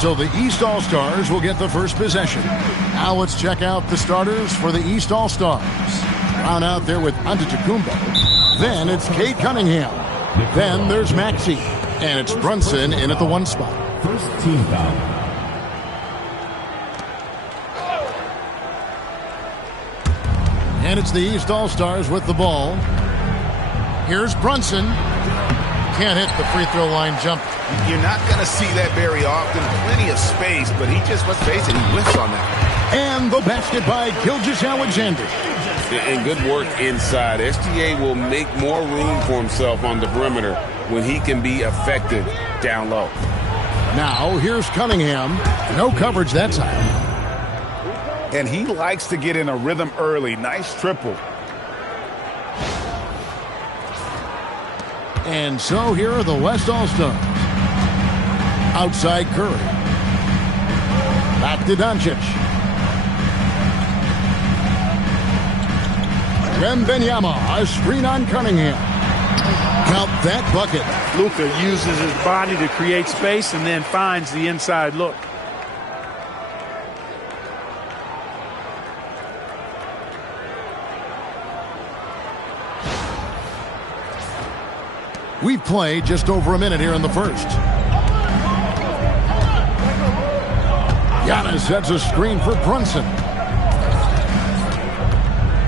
So the East All-Stars will get the first possession. Now let's check out the starters for the East All-Stars. Brown out there with Antetokounmpo. Then it's Cade Cunningham. Then there's Maxey. And it's Brunson in at the 1 spot. First team foul. And it's the East All-Stars with the ball. Here's Brunson. Can't hit the free throw line jump. You're not going to see that very often. Plenty of space, but he just, let's face it, he whiffs on that. And the basket by Gilgeous-Alexander. And good work inside. SGA will make more room for himself on the perimeter when he can be effective down low. Now here's Cunningham. No coverage that time. And he likes to get in a rhythm early. Nice triple. And so here are the West All-Stars. Outside Curry. Back to Doncic. Wembanyama, a screen on Cunningham. Count that bucket. Luka uses his body to create space and then finds the inside look. We've played just over a minute here in the first. Giannis sets a screen for Brunson.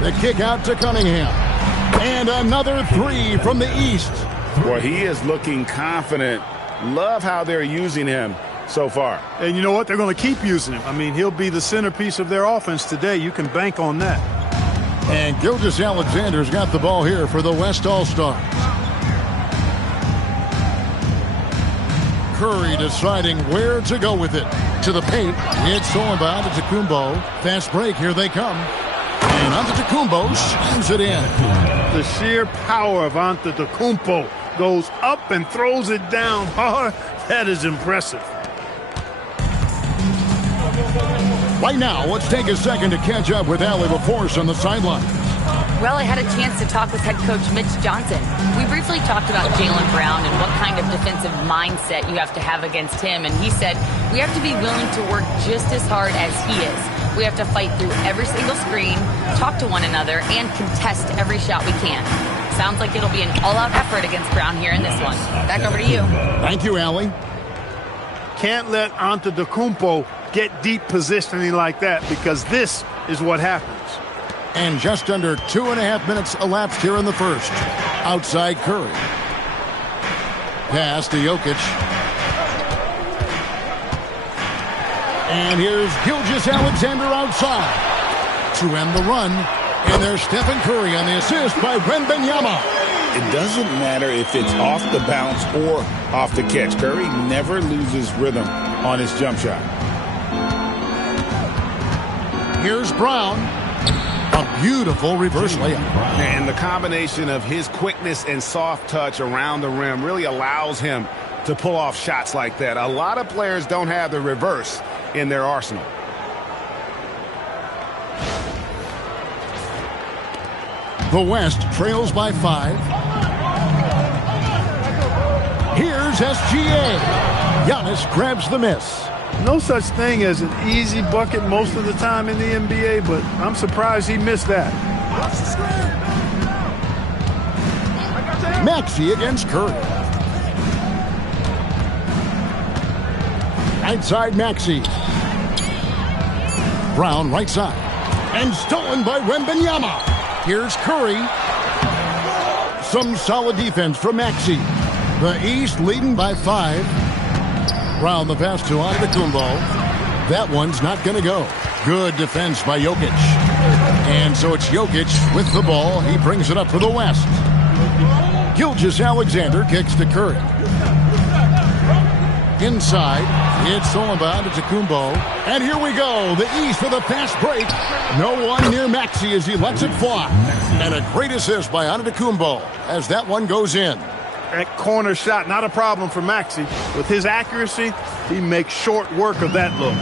The kick out to Cunningham. And another three from the East. Well, he is looking confident. Love how they're using him so far. And you know what? They're going to keep using him. I mean, he'll be the centerpiece of their offense today. You can bank on that. And Gilgeous-Alexander's got the ball here for the West All-Stars. Curry deciding where to go with it. To the paint. It's all about Antetokounmpo. Fast break. Here they come. And Antetokounmpo slams it in. The sheer power of Antetokounmpo goes up and throws it down hard. That is impressive. Right now, let's take a second to catch up with Allie LaForce on the sideline. Well, I had a chance to talk with head coach Mitch Johnson. We briefly talked about Jaylen Brown and what kind of defensive mindset you have to have against him. And he said, we have to be willing to work just as hard as he is. We have to fight through every single screen, talk to one another, and contest every shot we can. Sounds like it'll be an all-out effort against Brown here in this one. Back over to you. Thank you, Allie. Can't let Antetokounmpo get deep positioning like that, because this is what happens. And just under 2.5 minutes elapsed here in the first. Outside Curry. Pass to Jokic. And here's Gilgeous-Alexander outside to end the run. And there's Stephen Curry on the assist by Wembanyama. It doesn't matter if it's off the bounce or off the catch. Curry never loses rhythm on his jump shot. Here's Brown. A beautiful reverse layup. And the combination of his quickness and soft touch around the rim really allows him to pull off shots like that. A lot of players don't have the reverse in their arsenal. The West trails by 5. Here's SGA. Giannis grabs the miss. No such thing as an easy bucket most of the time in the NBA, but I'm surprised he missed that. Maxey against Curry. Outside Maxey. Brown right side. And stolen by Wembanyama. Here's Curry. Some solid defense from Maxey. The East leading by 5. Brown the pass to Antetokounmpo. That one's not going to go. Good defense by Jokic. And so it's Jokic with the ball. He brings it up for the West. Gilgeous-Alexander kicks to Curry. Inside, it's all about Antetokounmpo. And here we go. The East with a fast break. No one near Maxey as he lets it fly. And a great assist by Antetokounmpo as that one goes in. That corner shot, not a problem for Maxey. With his accuracy, he makes short work of that look.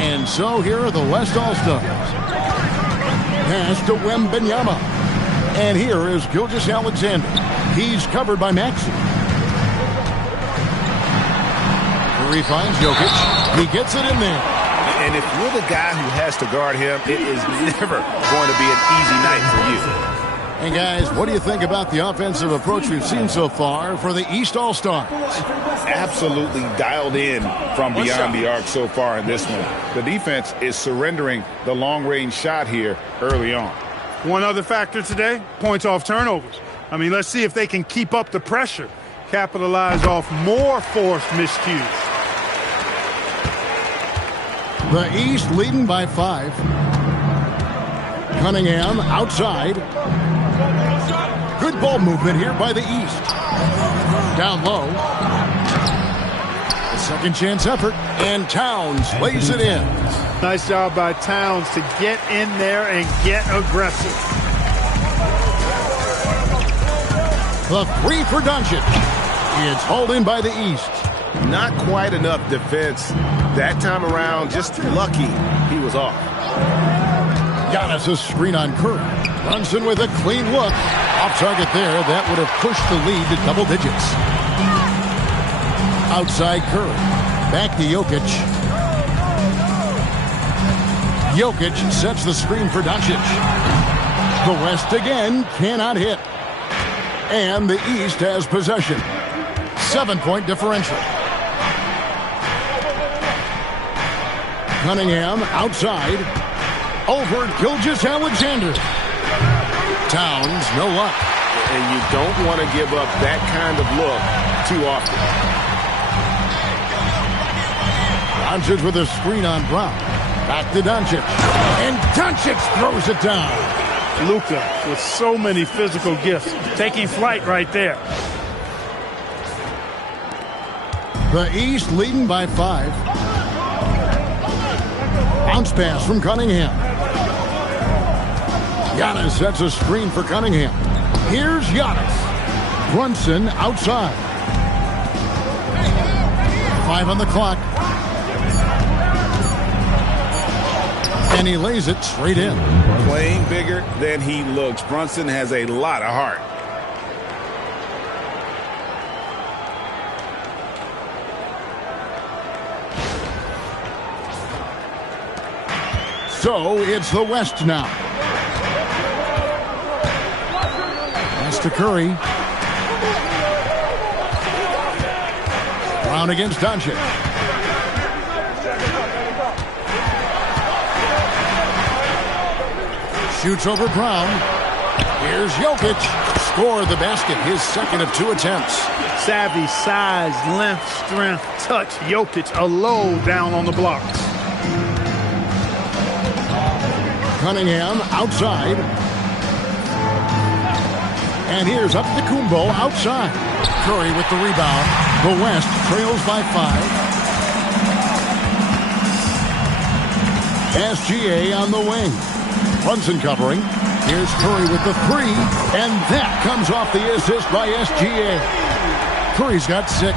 And so here are the West All-Stars. Pass to Wembanyama. And here is Gilgeous-Alexander. He's covered by Maxey. Curry finds Jokic. He gets it in there. And if you're the guy who has to guard him, it is never going to be an easy night for you. And guys, what do you think about the offensive approach we've seen so far for the East All-Stars? Absolutely dialed in from beyond the arc so far in this one. The defense is surrendering the long-range shot here early on. One other factor today, points off turnovers. I mean, let's see if they can keep up the pressure, capitalize off more forced miscues. The East leading by 5. Cunningham outside. Good ball movement here by the East. Down low. A second chance effort, and Towns lays it in. Nice job by Towns to get in there and get aggressive. The 3 for Doncic. It's hauled in by the East. Not quite enough defense. That time around, just lucky he was off. Giannis a screen on Curry. Brunson with a clean look. Off target there. That would have pushed the lead to double digits. Outside Curry. Back to Jokic. Jokic sets the screen for Doncic. The West again cannot hit. And the East has possession. 7-point differential. Cunningham outside. Over Gilgeous-Alexander. Towns, no luck. And you don't want to give up that kind of look too often. Doncic with a screen on Brown. Back to Doncic. And Doncic throws it down. Luka with so many physical gifts, taking flight right there. The East leading by 5. Bounce pass from Cunningham. Giannis sets a screen for Cunningham. Here's Giannis. Brunson outside. 5 on the clock. And he lays it straight in. Playing bigger than he looks. Brunson has a lot of heart. So it's the West now. Pass to Curry. Brown against Doncic. Shoots over Brown. Here's Jokic. Scored the basket, his second of 2 attempts. Savvy, size, length, strength, touch. Jokic a low down on the blocks. Cunningham outside. And here's Antetokounmpo outside. Curry with the rebound. The West trails by 5. SGA on the wing. Brunson covering. Here's Curry with the 3. And that comes off the assist by SGA. Curry's got 6.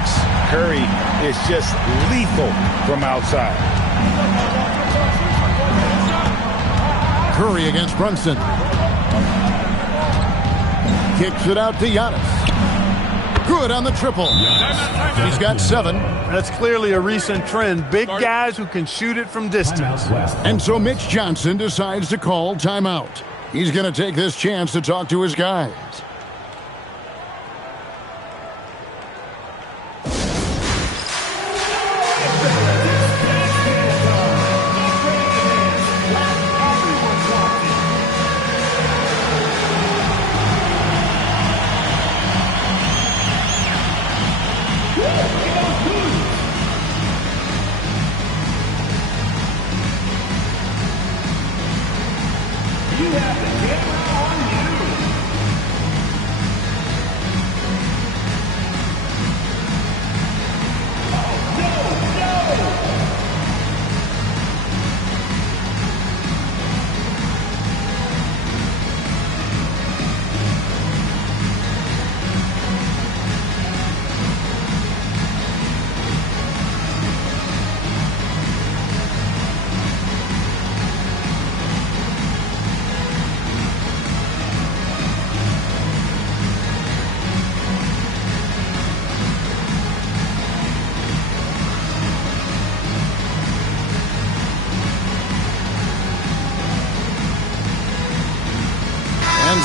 Curry is just lethal from outside. Curry against Brunson. Kicks it out to Giannis. Good on the triple. He's got 7. That's clearly a recent trend. Big guys who can shoot it from distance. And so Mitch Johnson decides to call timeout. He's going to take this chance to talk to his guys.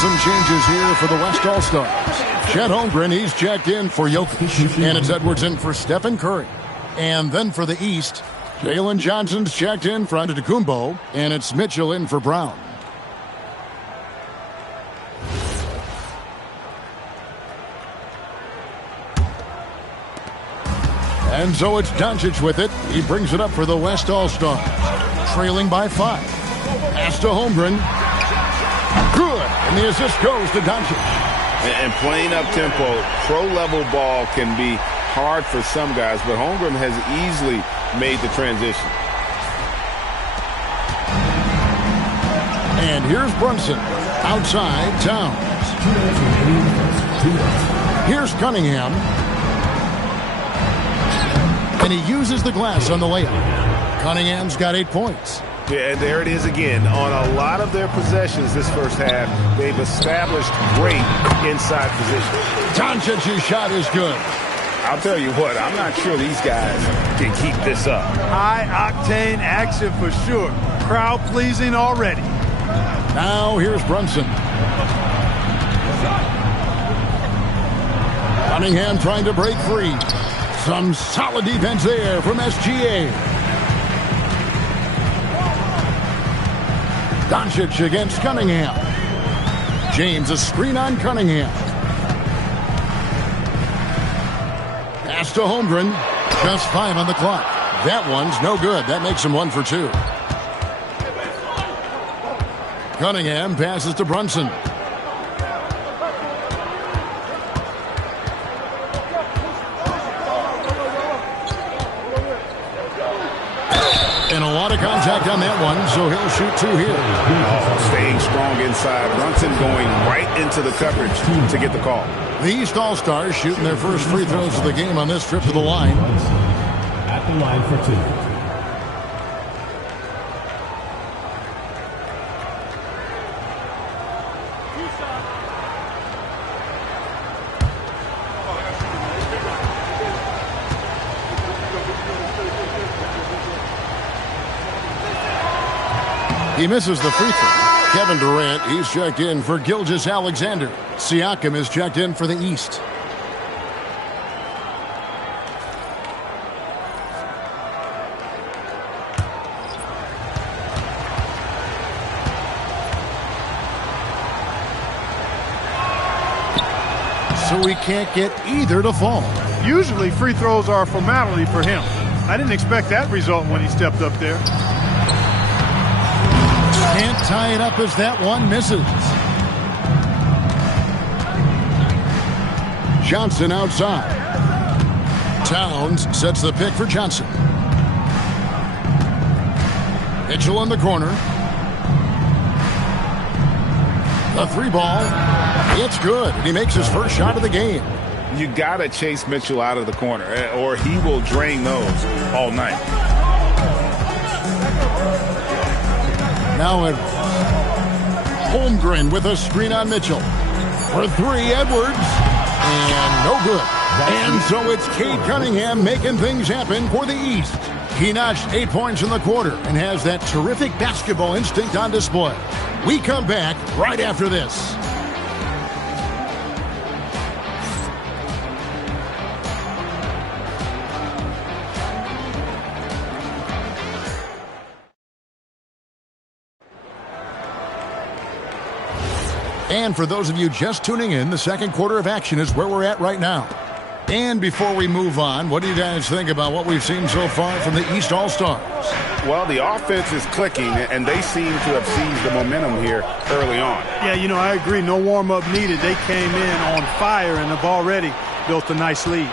some changes here for the West All-Stars. Chet Holmgren, he's checked in for Jokic. And it's Edwards in for Stephen Curry. And then for the East, Jalen Johnson's checked in for Antetokounmpo. And it's Mitchell in for Brown. And so it's Doncic with it. He brings it up for the West All-Stars. Trailing by 5. Pass to Holmgren. Good. And the assist goes to Doncic. And playing up-tempo, pro-level ball can be hard for some guys, but Holmgren has easily made the transition. And here's Brunson. Outside, Towns. Here's Cunningham. And he uses the glass on the layup. Cunningham's got 8 points. Yeah, and there it is again. On a lot of their possessions this first half, they've established great inside position. Doncic's shot is good. I'll tell you what, I'm not sure these guys can keep this up. High-octane action for sure. Crowd-pleasing already. Now here's Brunson. Cunningham trying to break free. Some solid defense there from SGA. Doncic against Cunningham. James, a screen on Cunningham. Pass to Holmgren. Just 5 on the clock. That one's no good. That makes him 1 for 2. Cunningham passes to Brunson. And a lot of contact on that one, so he'll shoot 2 here. Staying strong inside. Brunson going right into the coverage to get the call. The East All-Stars shooting their first free throws of the game on this trip to the line. At the line for 2. He misses the free throw. Kevin Durant, he's checked in for Gilgeous-Alexander. Siakam is checked in for the East. So we can't get either to fall. Usually free throws are a formality for him. I didn't expect that result when he stepped up there. Can't tie it up as that one misses. Johnson outside. Towns sets the pick for Johnson. Mitchell in the corner. The 3 ball. It's good. He makes his first shot of the game. You got to chase Mitchell out of the corner, or he will drain those all night. Now Holmgren with a screen on Mitchell. For 3, Edwards. And no good. And so it's Cade Cunningham making things happen for the East. He notched 8 points in the quarter and has that terrific basketball instinct on display. We come back right after this. And for those of you just tuning in, the second quarter of action is where we're at right now. And before we move on, what do you guys think about what we've seen so far from the East All-Stars? Well, the offense is clicking, and they seem to have seized the momentum here early on. Yeah, you know, I agree. No warm-up needed. They came in on fire and have already built a nice lead.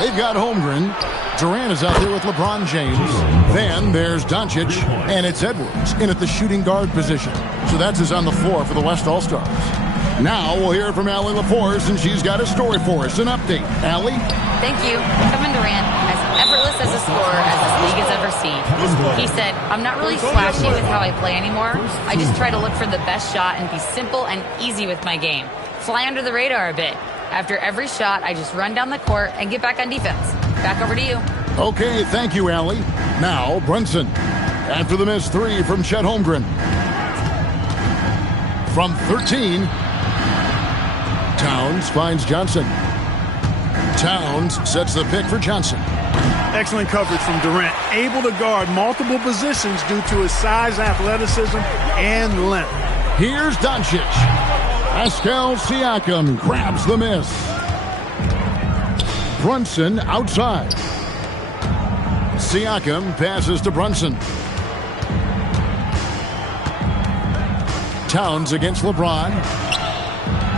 They've got Holmgren. Durant is out there with LeBron James. Then there's Doncic, and it's Edwards in at the shooting guard position. So that's his on the floor for the West All-Stars. Now we'll hear from Allie LaForce, and she's got a story for us, an update. Allie? Thank you. Kevin Durant, as effortless as a scorer as this league has ever seen. He said, I'm not really flashy with how I play anymore. I just try to look for the best shot and be simple and easy with my game. Fly under the radar a bit. After every shot, I just run down the court and get back on defense. Back over to you. Okay, thank you, Allie. Now, Brunson. After the missed 3 from Chet Holmgren. From 13, Towns finds Johnson. Towns sets the pick for Johnson. Excellent coverage from Durant. Able to guard multiple positions due to his size, athleticism, and length. Here's Doncic. Pascal Siakam grabs the miss. Brunson outside. Siakam passes to Brunson. Towns against LeBron.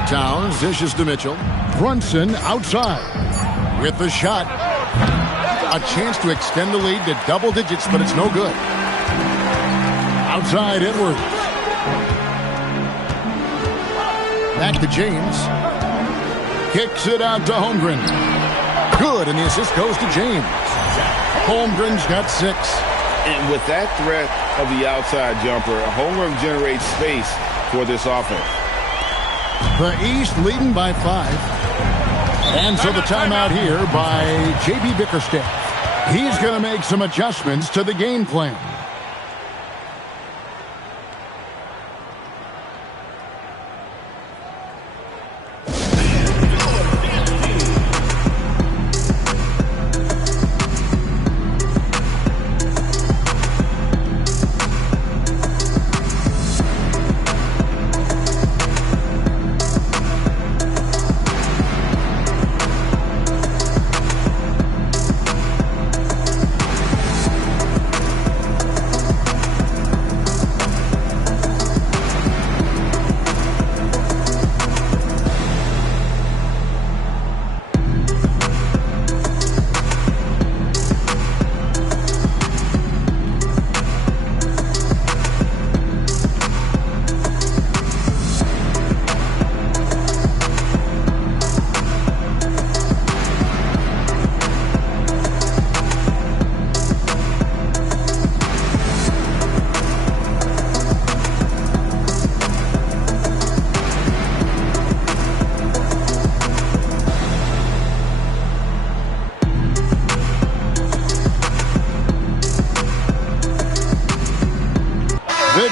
Towns dishes to Mitchell. Brunson outside with the shot. A chance to extend the lead to double digits, but it's no good. Outside Edwards. Back to James. Kicks it out to Holmgren. Good, and the assist goes to James. Holmgren's got 6. And with that threat of the outside jumper, Holmgren generates space for this offense. The East leading by 5. And so the timeout here by J.B. Bickerstaff. He's going to make some adjustments to the game plan.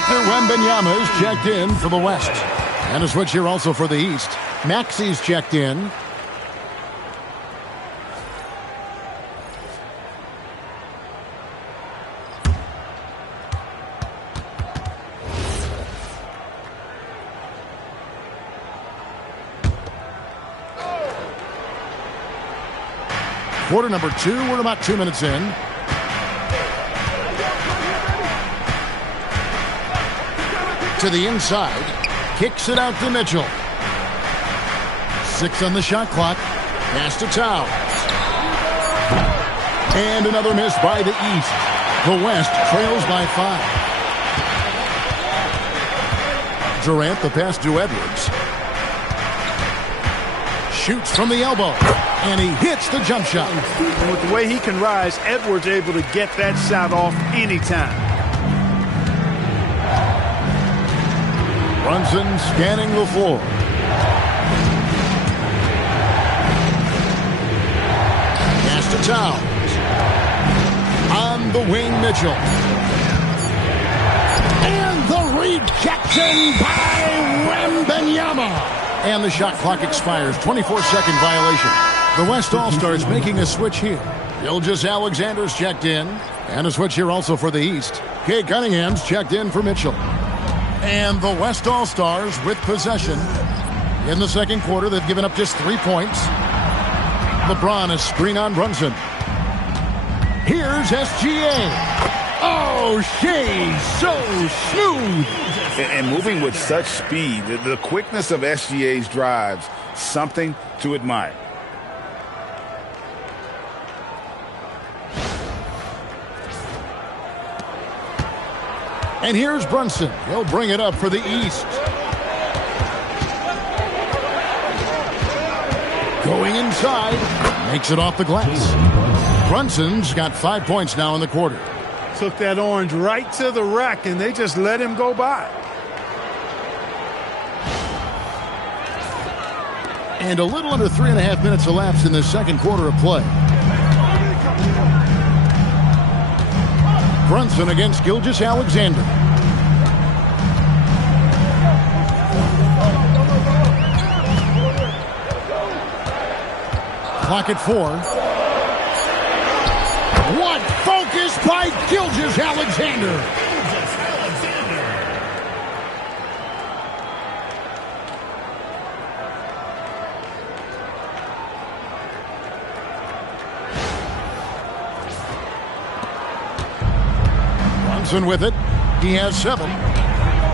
Wembanyama is checked in for the West. And a switch here also for the East. Maxi's checked in. Quarter number 2. We're about 2 minutes in. To the inside, kicks it out to Mitchell. 6 on the shot clock. Pass to Towns. And another miss by the East. The West trails by 5. Durant, the pass to Edwards. Shoots from the elbow. And he hits the jump shot. And with the way he can rise, Edwards able to get that shot off anytime. Brunson scanning the floor. Pass to Towns. On the wing, Mitchell. And the rejection by Wembanyama. And the shot clock expires. 24-second violation. The West All-Stars making a switch here. Gilgeous-Alexander's checked in. And a switch here also for the East. Kay Cunningham's checked in for Mitchell. And the West All-Stars with possession. In the second quarter, they've given up just 3 points. LeBron is screen on Brunson. Here's SGA. Oh, Shea's so smooth. And moving with such speed, the quickness of SGA's drives, something to admire. And here's Brunson. He'll bring it up for the East. Going inside. Makes it off the glass. Brunson's got 5 points now in the quarter. Took that orange right to the rack, and they just let him go by. And a little under 3.5 minutes elapsed in the second quarter of play. Brunson against Gilgeous-Alexander. Clock at 4. What focus by Gilgeous-Alexander. Brunson with it. He has 7.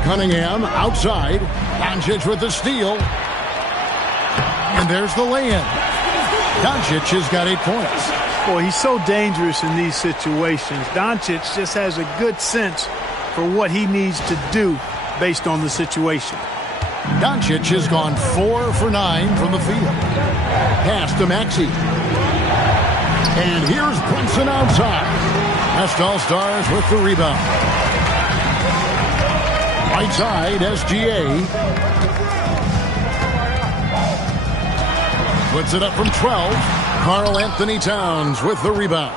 Cunningham outside. Doncic with the steal. And there's the lay-in. Doncic has got 8 points. Boy, he's so dangerous in these situations. Doncic just has a good sense for what he needs to do based on the situation. Doncic has gone 4 for 9 from the field. Pass to Maxey. And here's Brunson outside. West All-Stars with the rebound. Right side, SGA. Puts it up from 12. Karl-Anthony Towns with the rebound.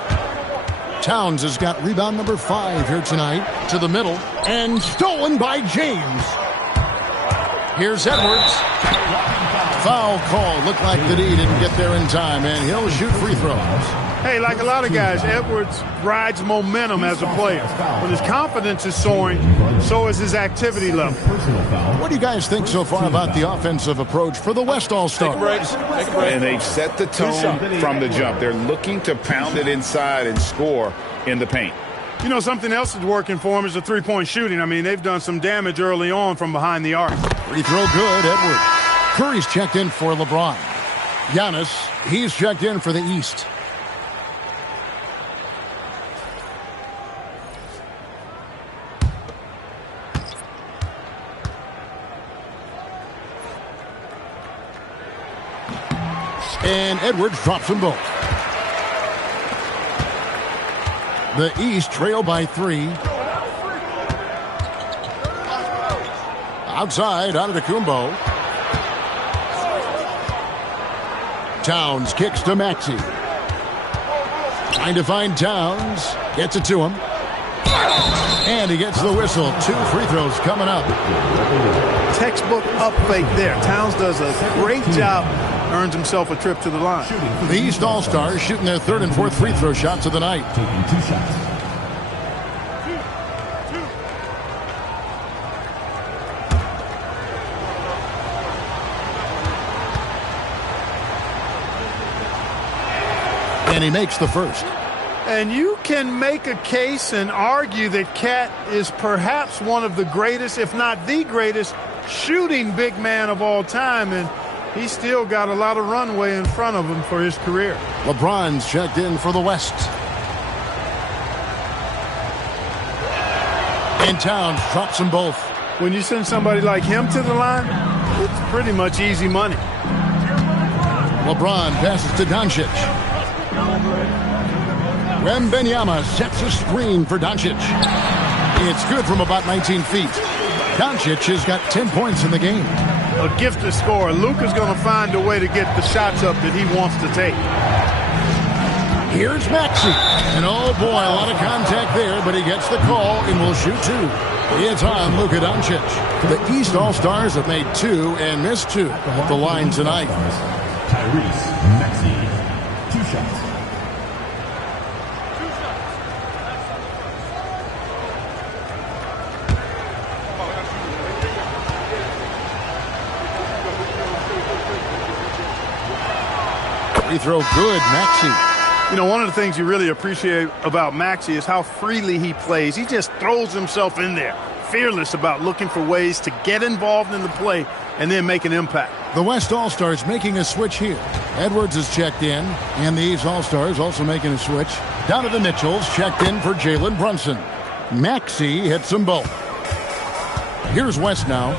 Towns has got rebound number 5 here tonight. To the middle. And stolen by James. Here's Edwards. Foul call. Looked like that he didn't get there in time, and he'll shoot free throws. Hey, like a lot of guys, Edwards rides momentum as a player. When his confidence is soaring, so is his activity level. What do you guys think so far about the offensive approach for the West All-Stars? And they've set the tone from the jump. They're looking to pound it inside and score in the paint. You know, something else that's working for him is the three-point shooting. I mean, they've done some damage early on from behind the arc. Free throw good, Edwards. Curry's checked in for LeBron. Giannis, he's checked in for the East. And Edwards drops them both. The East trail by 3. Outside, Antetokounmpo. Towns kicks to Maxey. Trying to find Towns. Gets it to him. And he gets the whistle. 2 free throws coming up. Textbook up fake there. Towns does a great job. Earns himself a trip to the line. The East All-Stars shooting their 3rd and 4th free throw shots of the night. Taking 2 shots. And he makes the first. And you can make a case and argue that Cat is perhaps one of the greatest, if not the greatest, shooting big man of all time. And he's still got a lot of runway in front of him for his career. LeBron's checked in for the West. And Towns drops them both. When you send somebody like him to the line, it's pretty much easy money. LeBron passes to Doncic. Wembanyama sets a screen for Doncic. It's good from about 19 feet. Doncic has got 10 points in the game. A gifted scorer. Luka's going to find a way to get the shots up that he wants to take. Here's Maxey. And oh boy, a lot of contact there, but he gets the call and will shoot 2. It's on Luka Doncic. The East All-Stars have made 2 and missed 2 at the line tonight. Tyrese Maxey, 2 shots. Free throw good, Maxey. You know, one of the things you really appreciate about Maxey is how freely he plays. He just throws himself in there, fearless about looking for ways to get involved in the play and then make an impact. The West All-Stars making a switch here. Edwards is checked in, and the East All-Stars also making a switch. Donovan Mitchell's checked in for Jalen Brunson. Maxey hits them both. Here's West now.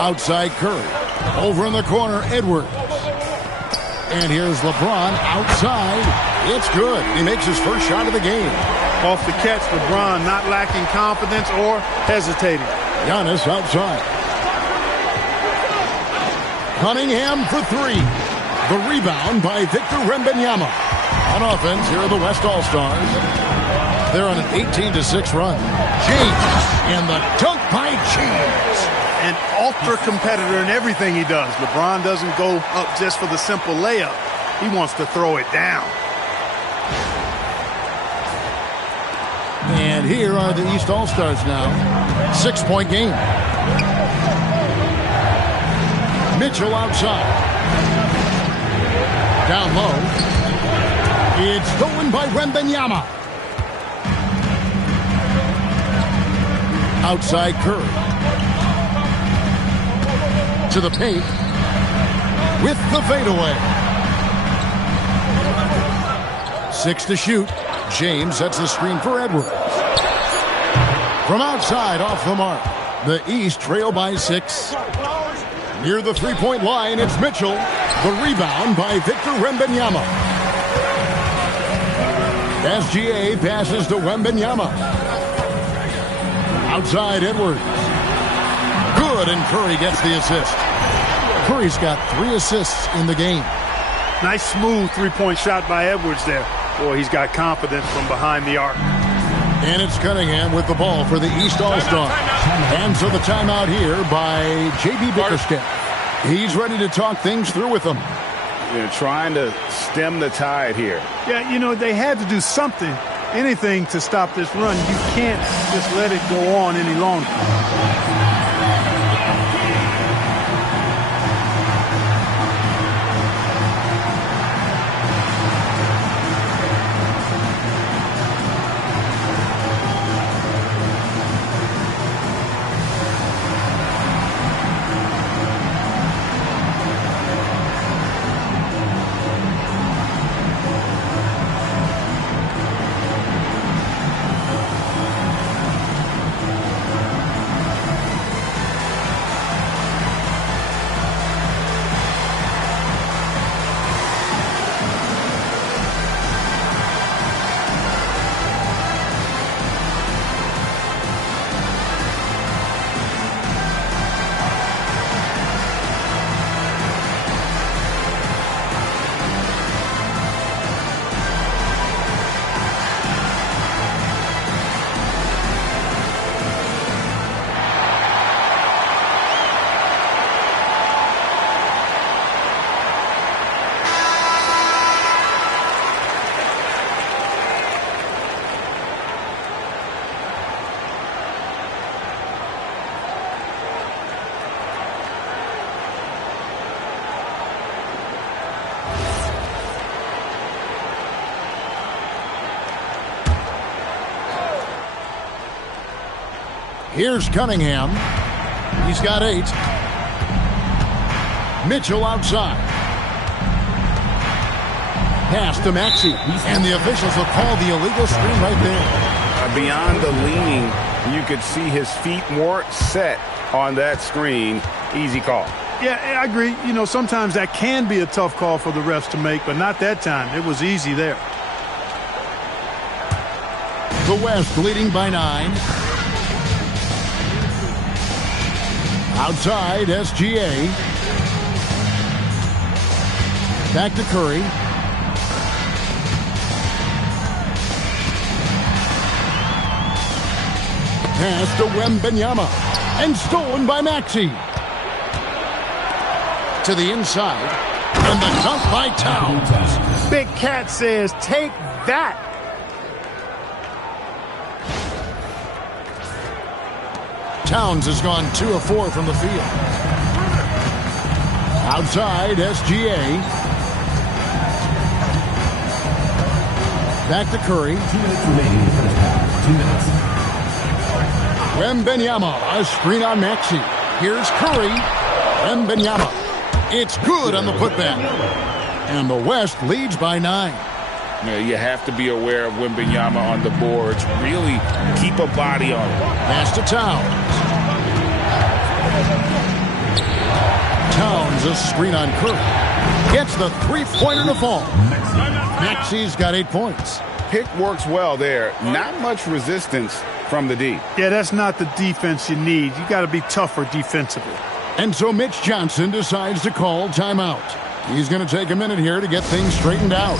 Outside Curry. Over in the corner, Edwards. And here's LeBron outside. It's good. He makes his first shot of the game. Off the catch, LeBron not lacking confidence or hesitating. Giannis outside. Cunningham for 3. The rebound by Victor Wembanyama. On offense, here are the West All-Stars. They're on an 18-6 run. James, and the dunk by James. an ultra competitor in everything he does. LeBron doesn't go up just for the simple layup. He wants to throw it down. And here are the East All-Stars now. 6-point game. Mitchell outside. Down low. It's stolen by Wembanyama. Outside Curry. To the paint. With the fadeaway. 6 to shoot. James sets the screen for Edwards. From outside, off the mark. The East trail by 6. Near the three-point line, it's Mitchell. The rebound by Victor Wembanyama. SGA passes to Wembanyama. Outside, Edwards. Good, and Curry gets the assist. Curry's got 3 assists in the game. Nice, smooth three-point shot by Edwards there. Boy, he's got confidence from behind the arc. And it's Cunningham with the ball for the East All-Stars. And so the timeout here by J.B. Bickerstaff. He's ready to talk things through with them. They're trying to stem the tide here. Yeah, you know, they had to do something, anything to stop this run. You can't just let it go on any longer. Here's Cunningham. He's got 8. Mitchell outside. Pass to Maxey. And the officials will call the illegal screen right there. Beyond the leaning, you could see his feet more set on that screen. Easy call. Yeah, I agree. You know, sometimes that can be a tough call for the refs to make, but not that time. It was easy there. The West leading by 9. Outside, SGA. Back to Curry. Pass to Wembanyama. And stolen by Maxey. To the inside. And the dunk by Towns. Big Cat says, take that. Towns has gone 2 of 4 from the field. Outside, SGA. Back to Curry. 2 minutes remaining in the first half. 2 minutes. Wembanyama, a screen on Maxey. Here's Curry. Wembanyama. It's good on the putback. And the West leads by 9. You have to be aware of Wembanyama on the boards. Really keep a body on it. Pass to Towns. Towns, a screen on Curry. Gets the three-pointer to fall. Maxey's got 8 points. Pick works well there. Not much resistance from the D. Yeah, that's not the defense you need. You got to be tougher defensively. And so Mitch Johnson decides to call timeout. He's going to take a minute here to get things straightened out.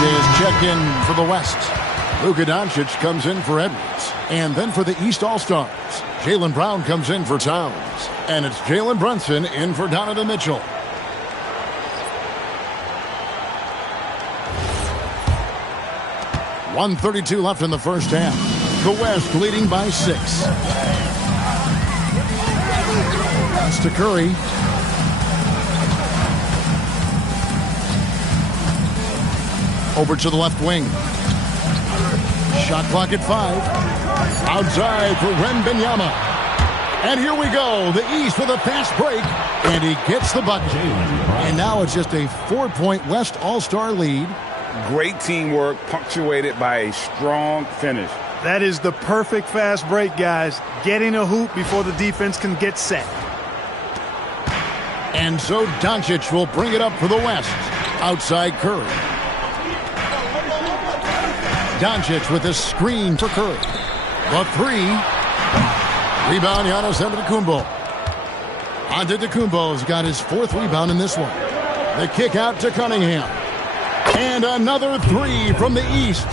is checked in for the West. Luka Doncic comes in for Edwards. And then for the East All-Stars, Jaylen Brown comes in for Towns. And it's Jalen Brunson in for Donovan Mitchell. .132 left in the first half. The West leading by 6. Pass to Curry. Over to the left wing. Shot clock at 5. Outside for Wembanyama. And here we go. The East with a fast break. And he gets the bucket. And now it's just a 4-point West All-Star lead. Great teamwork punctuated by a strong finish. That is the perfect fast break, guys. Getting a hoop before the defense can get set. And so Doncic will bring it up for the West. Outside Curry. Doncic with a screen for Curry. The 3. Rebound, Giannis Antetokounmpo. Antetokounmpo's got his 4th rebound in this one. The kick out to Cunningham. And another 3 from the East.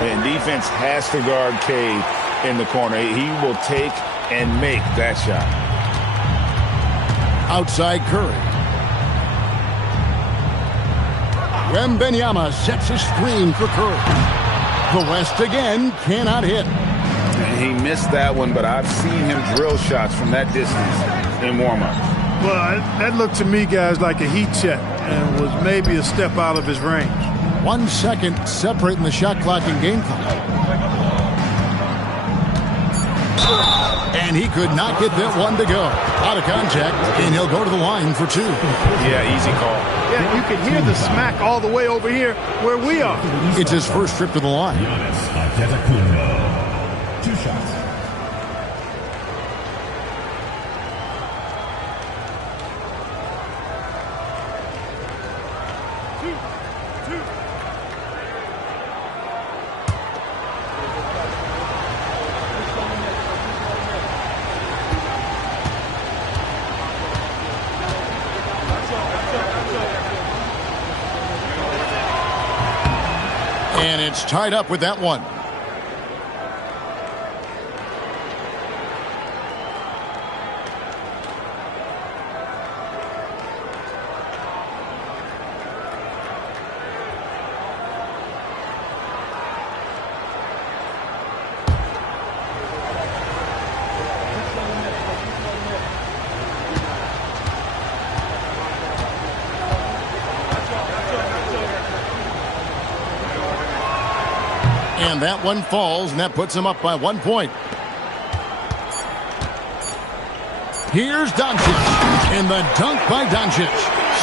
And defense has to guard Cade in the corner. He will take and make that shot. Outside Curry. Wembanyama sets a screen for Curry. The West again cannot hit. And he missed that one, but I've seen him drill shots from that distance in warm-up. Well, that looked to me, guys, like a heat check and was maybe a step out of his range. 1 second separating the shot clock and game clock. And he could not get that one to go. Out of contact, and he'll go to the line for 2. Yeah, easy call. Yeah, you can hear the smack all the way over here where we are. It's his first trip to the line. Giannis Antetokounmpo. 2 shots. And it's tied up with that one. And that one falls, and that puts him up by 1 point. Here's Doncic, and the dunk by Doncic.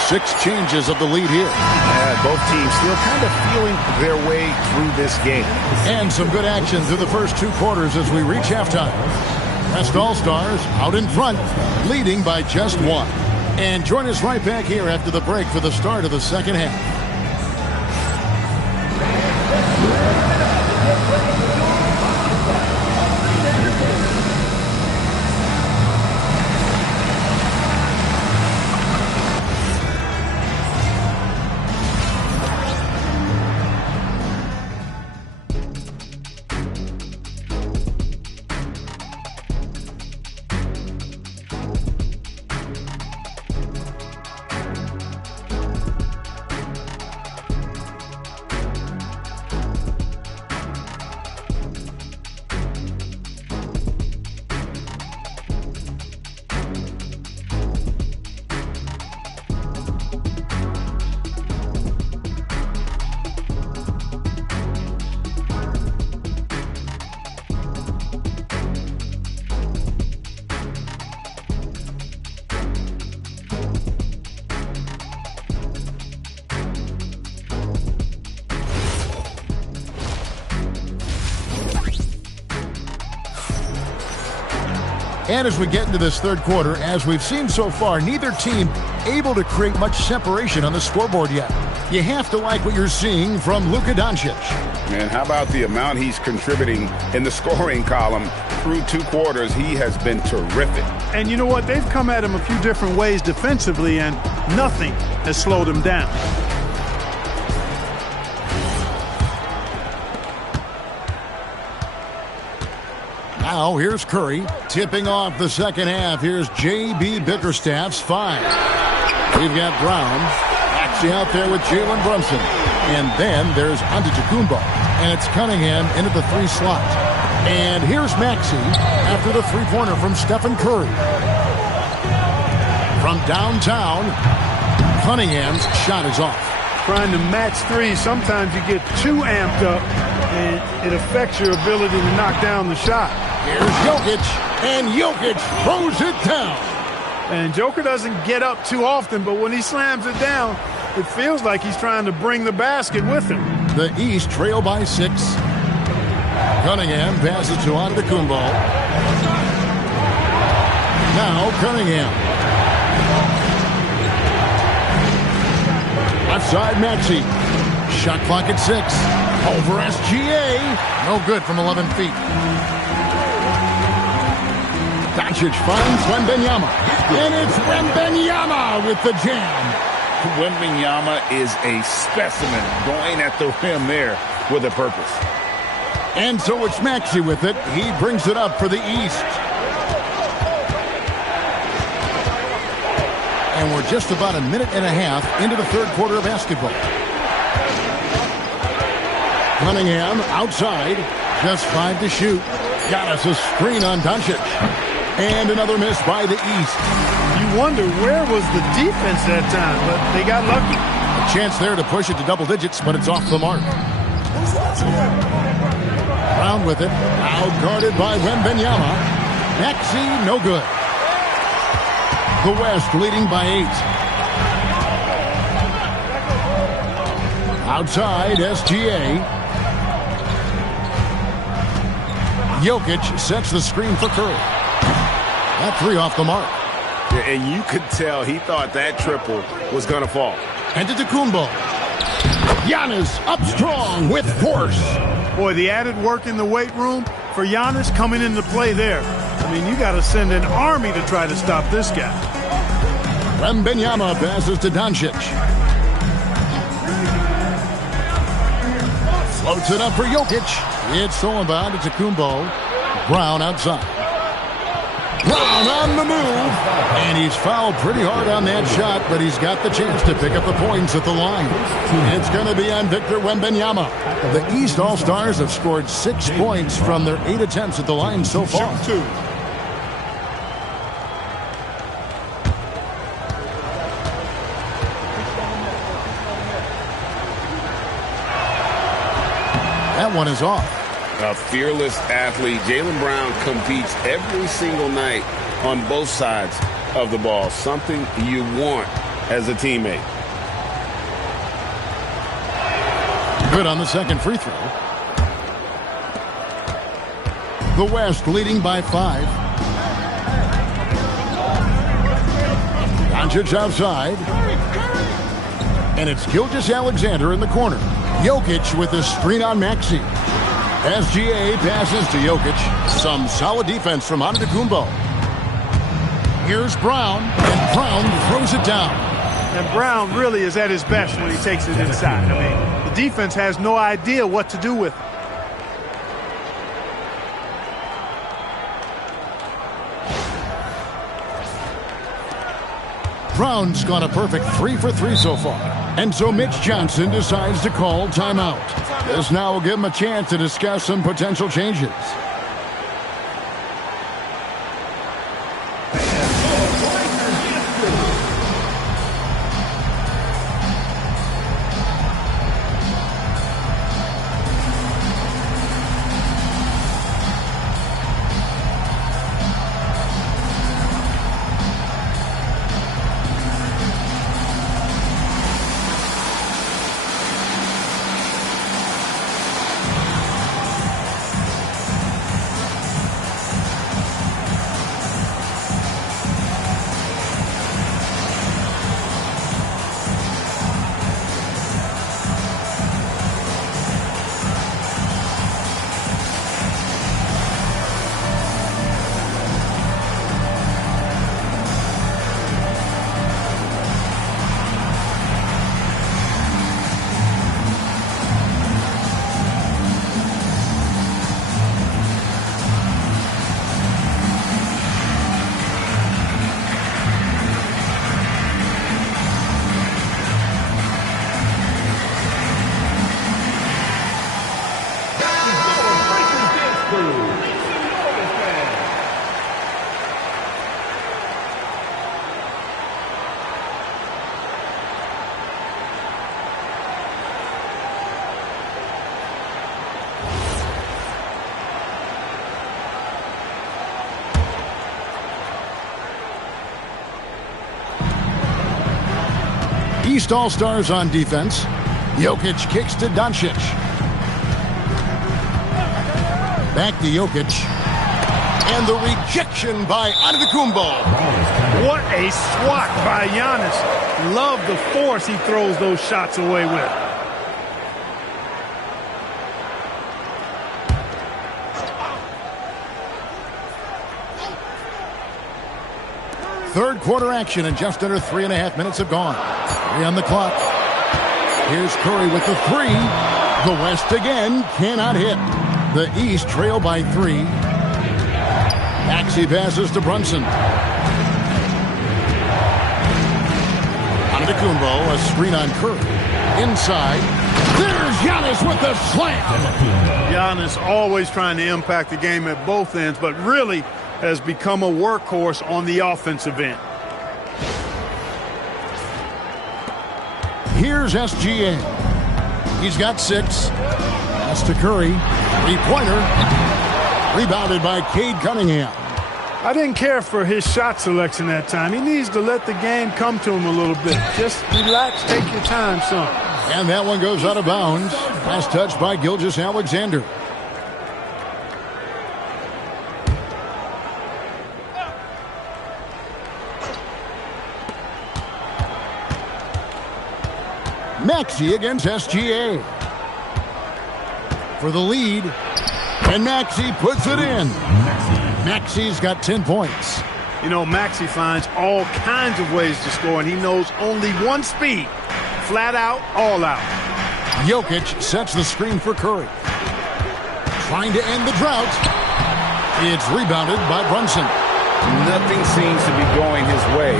6 changes of the lead here. Yeah, both teams still kind of feeling their way through this game. And some good action through the first 2 quarters as we reach halftime. West All-Stars out in front, leading by just 1. And join us right back here after the break for the start of the second half. And as we get into this third quarter, as we've seen so far, neither team able to create much separation on the scoreboard yet. You have to like what you're seeing from Luka Doncic. Man, how about the amount he's contributing in the scoring column through 2 quarters? He has been terrific. And you know what? They've come at him a few different ways defensively, and nothing has slowed him down. Now here's Curry tipping off the second half. Here's J.B. Bickerstaff's 5. We've got Brown. Maxey out there with Jalen Brunson. And then there's Antetokounmpo. And it's Cunningham into the 3 slot. And here's Maxey after the 3-pointer from Stephen Curry. From downtown, Cunningham's shot is off. Trying to match 3, sometimes you get too amped up, and it affects your ability to knock down the shot. Here's Jokic, and Jokic throws it down. And Joker doesn't get up too often, but when he slams it down, it feels like he's trying to bring the basket with him. The East trail by 6. Cunningham passes to Antetokounmpo. Now Cunningham. Left side Maxey. Shot clock at 6. Over SGA. No good from 11 feet. Doncic finds Wembanyama. And it's Wembanyama with the jam. Wembanyama is a specimen going at the rim there with a purpose. And so it's Maxey with it. He brings it up for the East. And we're just about a minute and a half into the third quarter of basketball. Cunningham outside. Just 5 to shoot. Got us a screen on Doncic. And another miss by the East. You wonder where was the defense that time, but they got lucky. A chance there to push it to double digits, but it's off the mark. Brown with it. Out guarded by Wembanyama. Maxey, no good. The West leading by 8. Outside, SGA. Jokic sets the screen for Curry. That 3 off the mark. Yeah, and you could tell he thought that triple was going to fall. Antetokounmpo. Giannis up strong with force. Boy, the added work in the weight room for Giannis coming into play there. I mean, you got to send an army to try to stop this guy. Wembanyama passes to Doncic. Floats it up for Jokic. It's stolen by Antetokounmpo. Brown outside. Brown on the move. And he's fouled pretty hard on that shot, but he's got the chance to pick up the points at the line. It's going to be on Victor Wembanyama. The East All-Stars have scored 6 points from their 8 attempts at the line so far. That one is off. A fearless athlete. Jaylen Brown competes every single night on both sides of the ball. Something you want as a teammate. Good on the second free throw. The West leading by 5. Doncic outside. And it's Gilgeous-Alexander in the corner. Jokic with a screen on Maxey. SGA passes to Jokic. Some solid defense from Antetokounmpo. Here's Brown, and Brown throws it down. And Brown really is at his best when he takes it inside. I mean, the defense has no idea what to do with it. Brown's got a perfect 3 for 3 so far. And so Mitch Johnson decides to call timeout. This now will give him a chance to discuss some potential changes. East All-Stars on defense. Jokic kicks to Doncic. Back to Jokic. And the rejection by Antetokounmpo. What a swat by Giannis. Love the force he throws those shots away with. Third quarter action, and just under 3.5 minutes have gone. 3 on the clock. Here's Curry with the three. The West again cannot hit. The East trail by 3. Maxey passes to Brunson. Antetokounmpo, a screen on Curry. Inside. There's Giannis with the slam. Giannis always trying to impact the game at both ends, but really has become a workhorse on the offensive end. Here's SGA. He's got 6. Pass to Curry. 3-pointer. Rebounded by Cade Cunningham. I didn't care for his shot selection that time. He needs to let the game come to him a little bit. Just relax, take your time, son. And that one goes out of bounds. Last touch by Gilgeous-Alexander. Maxey against SGA. For the lead. And Maxey puts it in. Maxey's got 10 points. You know, Maxey finds all kinds of ways to score, and he knows only one speed. Flat out, all out. Jokic sets the screen for Curry. Trying to end the drought. It's rebounded by Brunson. Nothing seems to be going his way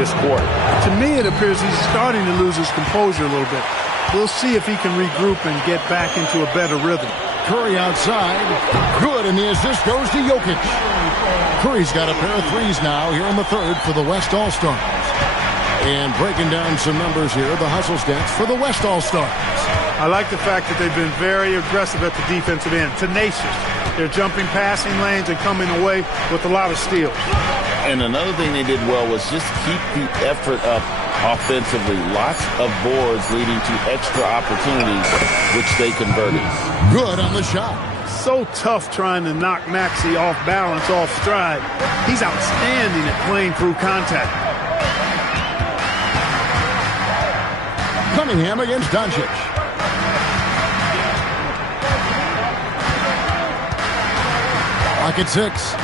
this quarter. To me, it appears he's starting to lose his composure a little bit. We'll see if he can regroup and get back into a better rhythm. Curry outside. Good, and the assist goes to Jokic. Curry's got a pair of threes now here in the third for the West All-Stars. And breaking down some numbers here, the hustle stats for the West All-Stars. I like the fact that they've been very aggressive at the defensive end, tenacious. They're jumping passing lanes and coming away with a lot of steals. And another thing they did well was just keep the effort up offensively. Lots of boards leading to extra opportunities, which they converted. Good on the shot. So tough trying to knock Maxey off balance, off stride. He's outstanding at playing through contact. Cunningham against Doncic. Lock at 6.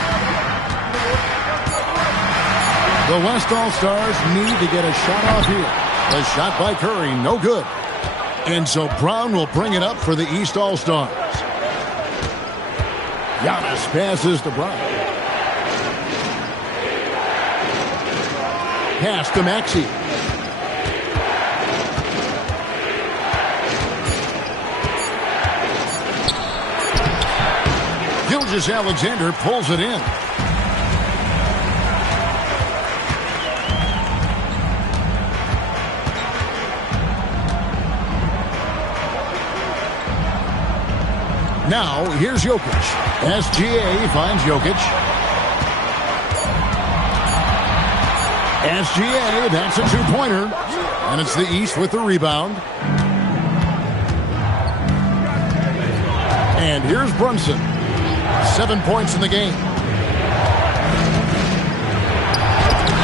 The West All-Stars need to get a shot off here. A shot by Curry, no good. And so Brown will bring it up for the East All-Stars. Giannis passes to Brown. Pass to Maxey. Gilgeous-Alexander pulls it in. Now, here's Jokic. SGA finds Jokic. SGA, that's a 2-pointer. And it's the East with the rebound. And here's Brunson. 7 points in the game.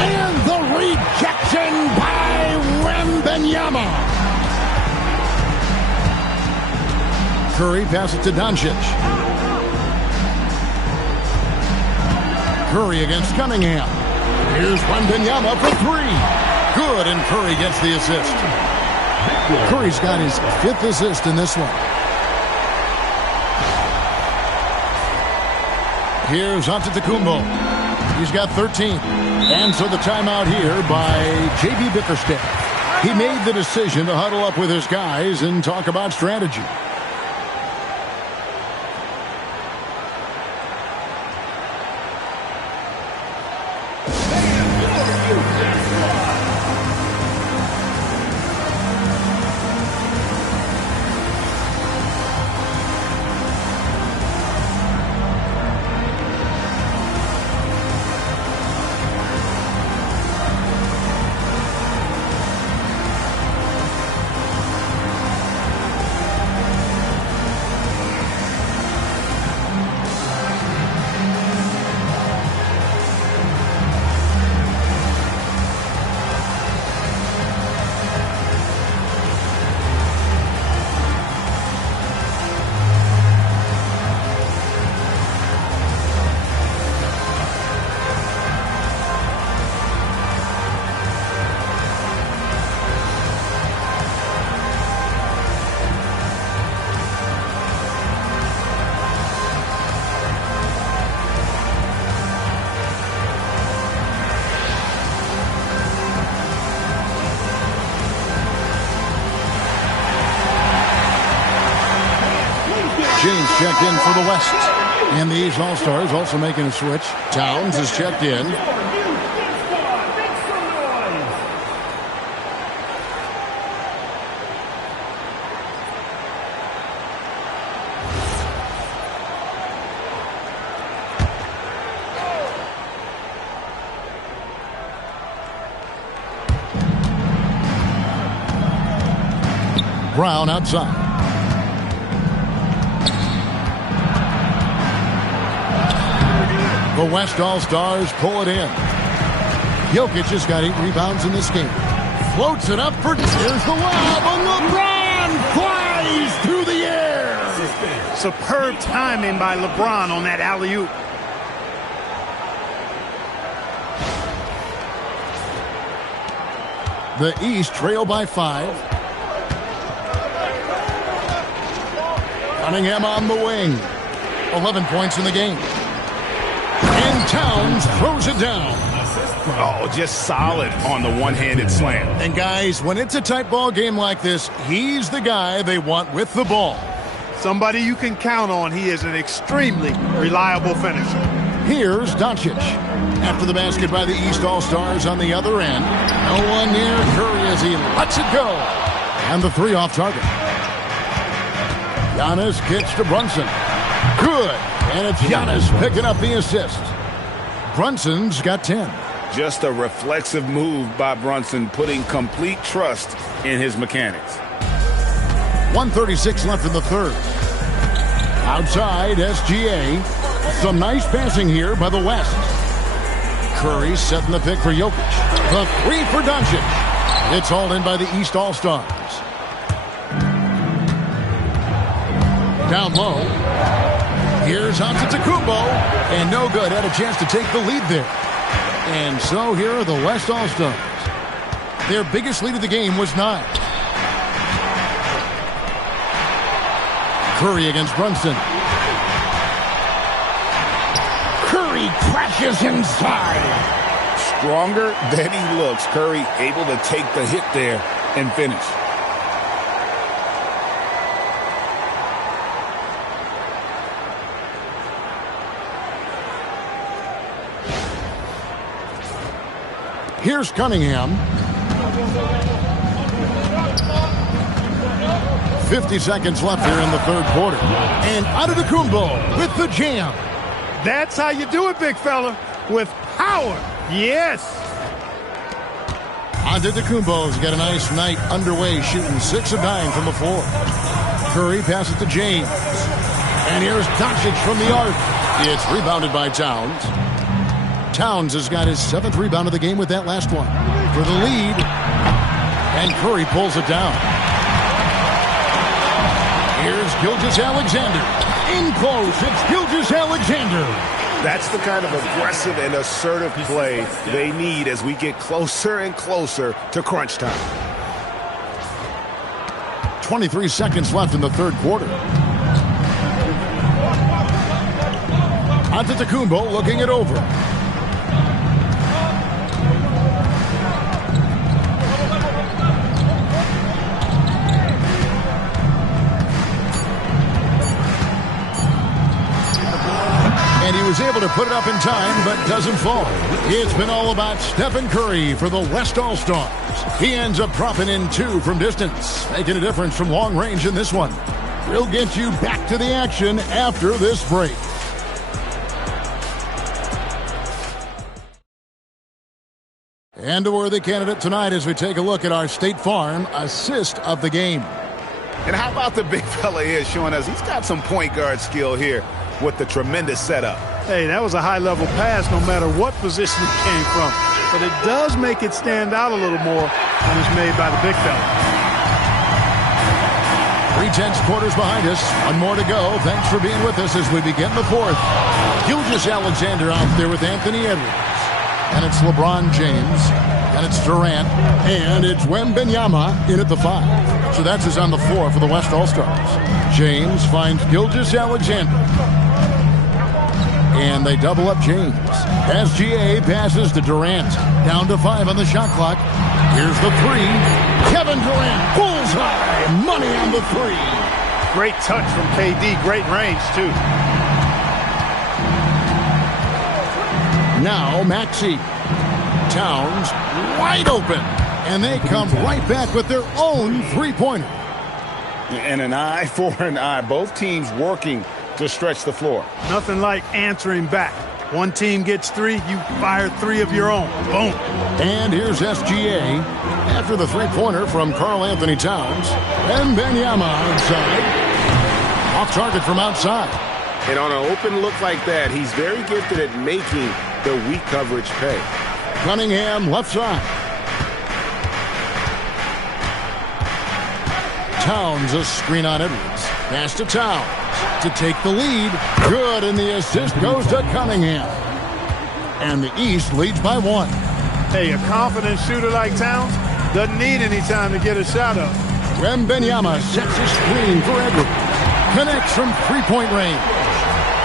And the rejection by Wembanyama. Curry passes to Doncic. Curry against Cunningham. Here's Wembanyama for 3. Good, and Curry gets the assist. Curry's got his 5th assist in this one. Here's Antetokounmpo. He's got 13. And so the timeout here by J.B. Bickerstaff. He made the decision to huddle up with his guys and talk about strategy. James checked in for the West. And the East All-Stars also making a switch. Towns is checked in. Brown outside. The West All-Stars pull it in. Jokic has got 8 rebounds in this game. Floats it up for... Here's the lob, and LeBron flies through the air. Superb timing by LeBron on that alley-oop. The East trail by 5. Cunningham on the wing. 11 points in the game. And Towns throws it down. Oh, just solid on the one-handed slam. And guys, when it's a tight ball game like this, he's the guy they want with the ball. Somebody you can count on. He is an extremely reliable finisher. Here's Doncic. After the basket by the East All-Stars on the other end. No one near Curry as he lets it go. And the 3 off target. Giannis kicks to Brunson. Good. And it's Giannis picking up the assist. Brunson's got 10. Just a reflexive move by Brunson, putting complete trust in his mechanics. 1:36 left in the third. Outside, SGA. Some nice passing here by the West. Curry setting the pick for Jokic. The 3 for Doncic. It's hauled in by the East All-Stars. Down low. Here's Antetokounmpo. And no good. Had a chance to take the lead there. And so here are the West All-Stars. Their biggest lead of the game was 9. Curry against Brunson. Curry crashes inside. Stronger than he looks. Curry able to take the hit there and finish. Here's Cunningham. 50 seconds left here in the third quarter. And Antetokounmpo with the jam. That's how you do it, big fella. With power. Yes. Antetokounmpo's got a nice night underway, shooting 6 of 9 from the floor. Curry passes to James. And here's Doncic from the arc. It's rebounded by Towns. Towns has got his 7th rebound of the game with that last one. For the lead. And Curry pulls it down. Here's Gilgeous-Alexander. In close, it's Gilgeous-Alexander. That's the kind of aggressive and assertive play they need as we get closer and closer to crunch time. 23 seconds left in the third quarter. Antetokounmpo looking it over. And he was able to put it up in time, but doesn't fall. It's been all about Stephen Curry for the West All-Stars. He ends up dropping in 2 from distance, making a difference from long range in this one. We'll get you back to the action after this break. And a worthy candidate tonight as we take a look at our State Farm assist of the game. And how about the big fella here showing us he's got some point guard skill here with the tremendous setup. Hey, that was a high-level pass no matter what position it came from. But it does make it stand out a little more when it's made by the big fella. 3/10 quarters behind us. One more to go. Thanks for being with us as we begin the fourth. Gilgeous-Alexander out there with Anthony Edwards. And it's LeBron James. And it's Durant. And it's Wembanyama in at the 5. So that's his on the floor for the West All-Stars. James finds Gilgeous-Alexander. And they double up James. SGA passes to Durant. Down to 5 on the shot clock. Here's the 3. Kevin Durant. Bullseye. Money on the 3. Great touch from KD. Great range, too. Now Maxey. Towns wide open. And they come right back with their own three-pointer. And an eye for an eye. Both teams working to stretch the floor. Nothing like answering back. One team gets 3, you fire 3 of your own. Boom. And here's SGA after the three-pointer from Karl Anthony Towns. And Wembanyama outside. Off target from outside. And on an open look like that, he's very gifted at making the weak coverage pay. Cunningham left side. Towns a screen on Edwards. Pass to Towns to take the lead. Good, and the assist goes to Cunningham. And the East leads by 1. Hey, a confident shooter like Towns doesn't need any time to get a shot up. Wembanyama sets a screen for Edwards. Connects from three-point range.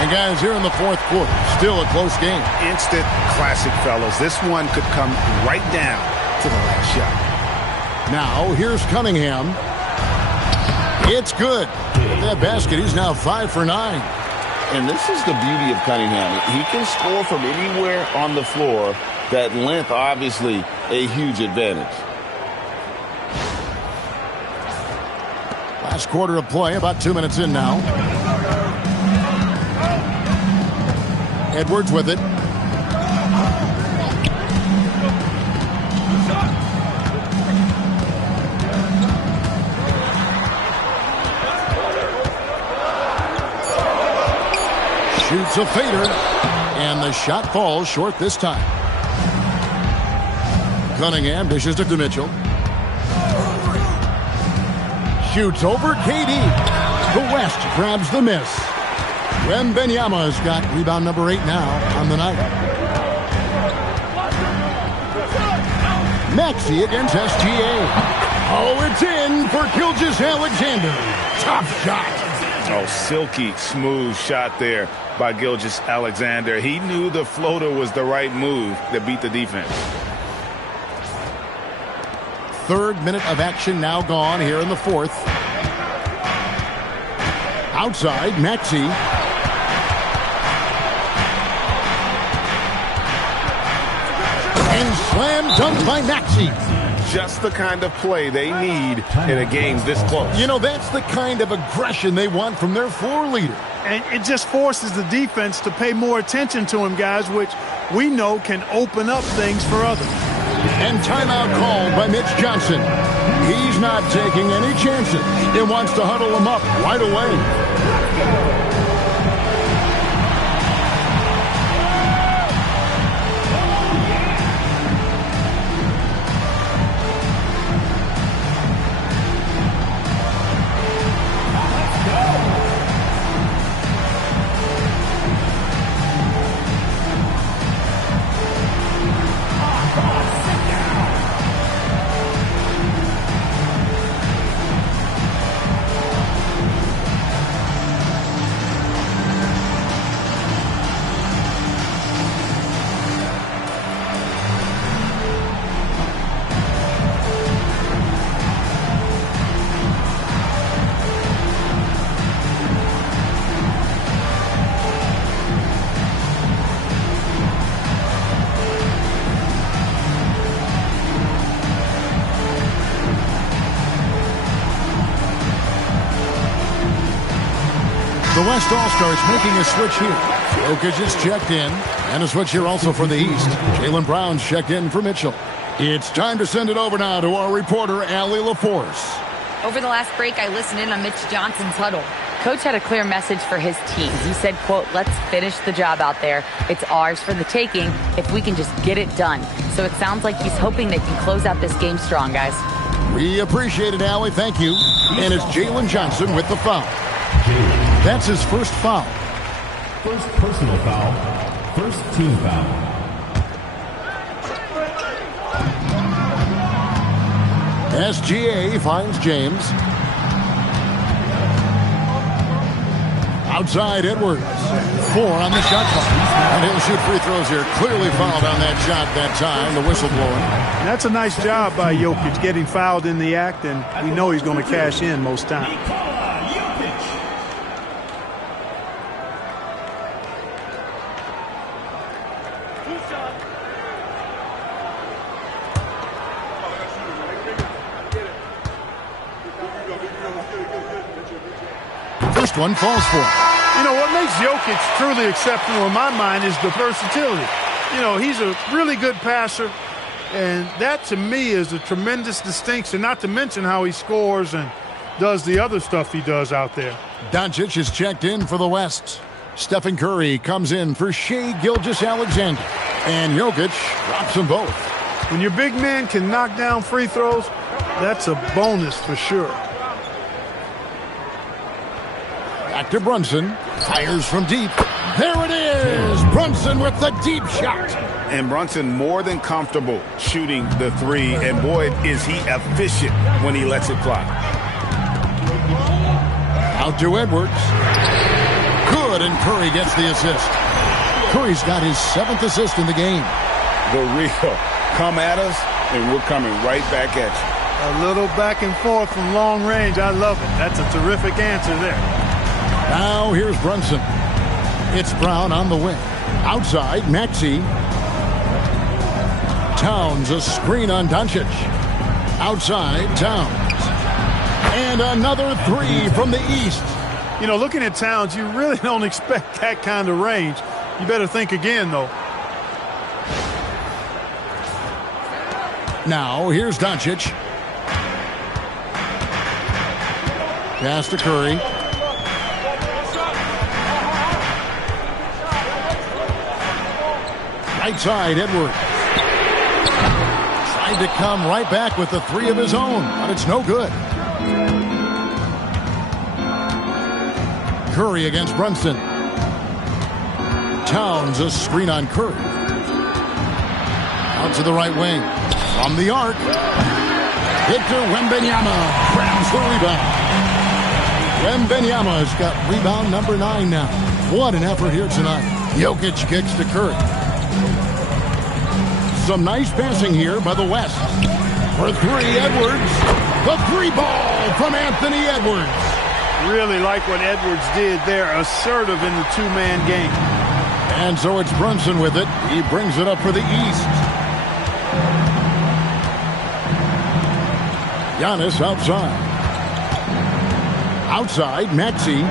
And guys, here in the fourth quarter, still a close game. Instant classic, fellas. This one could come right down to the last shot. Now, here's Cunningham. It's good. With that basket, he's now 5 for 9. And this is the beauty of Cunningham. He can score from anywhere on the floor. That length, obviously, a huge advantage. Last quarter of play, about 2 minutes in now. Edwards with it. Shoots a fader, and the shot falls short this time. Cunningham dishes it to Mitchell. Shoots over KD. The West grabs the miss. Wembanyama's got rebound number 8 now on the night. Maxey against SGA. Oh, it's in for Gilgeous-Alexander. Top shot. Oh, silky smooth shot there by Gilgeous-Alexander. He knew the floater was the right move to beat the defense. Third minute of action now gone here in the fourth. Outside, Maxey. And slam dunk by Maxey. Just the kind of play they need in a game this close. You know, that's the kind of aggression they want from their floor leader. And it just forces the defense to pay more attention to him, guys, which we know can open up things for others. And timeout called by Mitch Johnson. He's not taking any chances. He wants to huddle him up right away. West All-Stars making a switch here. Jokic is checked in. And a switch here also for the East. Jaylen Brown's checked in for Mitchell. It's time to send it over now to our reporter, Allie LaForce. Over the last break, I listened in on Mitch Johnson's huddle. Coach had a clear message for his team. He said, quote, let's finish the job out there. It's ours for the taking if we can just get it done. So it sounds like he's hoping they can close out this game strong, guys. We appreciate it, Allie. Thank you. And it's Jalen Johnson with the foul. That's his first foul. First personal foul. First team foul. SGA finds James. Outside Edwards. 4 on the shot clock. And he'll shoot free throws here. Clearly fouled on that shot that time. The whistle blowing. That's a nice job by Jokic getting fouled in the act, and we know he's going to cash in most times. First one falls for him. You know, what makes Jokic truly exceptional in my mind is the versatility. You know, he's a really good passer, and that to me is a tremendous distinction, not to mention how he scores and does the other stuff he does out there. Doncic is checked in for the West. Stephen Curry comes in for Shai Gilgeous-Alexander. And Jokic drops them both. When your big man can knock down free throws, that's a bonus for sure. Back to Brunson. Fires from deep. There it is! Brunson with the deep shot. And Brunson more than comfortable shooting the three. And boy, is he efficient when he lets it fly. Out to Edwards. Good, and Curry gets the assist. Curry's got his 7th assist in the game. The real come at us, and we're coming right back at you. A little back and forth from long range. I love it. That's a terrific answer there. Now here's Brunson. It's Brown on the wing. Outside, Maxey. Towns, a screen on Doncic. Outside, Towns. And another three from the East. You know, looking at Towns, you really don't expect that kind of range. You better think again, though. Now, here's Doncic. Pass to Curry. Right side, Edwards. Tried to come right back with the three of his own, but it's no good. Curry against Brunson. Towns, a screen on Curry. Out to the right wing. From the arc. Victor Wembanyama grabs the rebound. Wembanyama's got rebound number 9 now. What an effort here tonight. Jokic kicks to Curry. Some nice passing here by the West. For three, Edwards. The three ball from Anthony Edwards. Really like what Edwards did there. Assertive in the two-man game. And so it's Brunson with it. He brings it up for the East. Giannis outside. Outside, Maxey.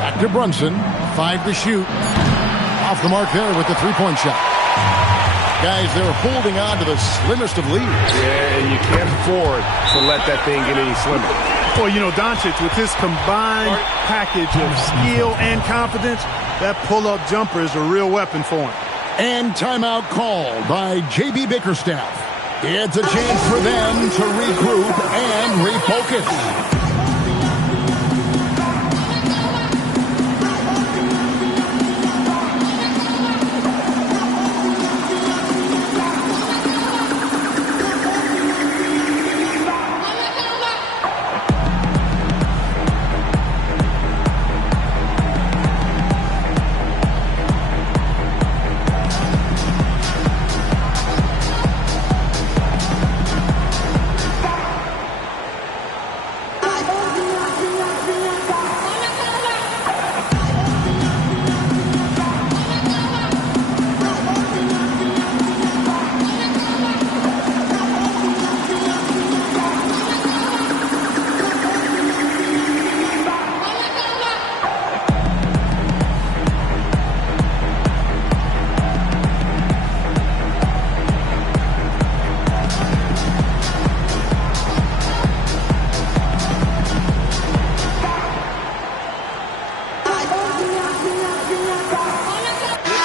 Back to Brunson. 5 to shoot. Off the mark there with the three-point shot. Guys, they're holding on to the slimmest of leads. Yeah, and you can't afford to let that thing get any slimmer. Well, you know, Doncic, with his combined package of skill and confidence, that pull-up jumper is a real weapon for him. And timeout called by J.B. Bickerstaff. It's a chance for them to regroup and refocus.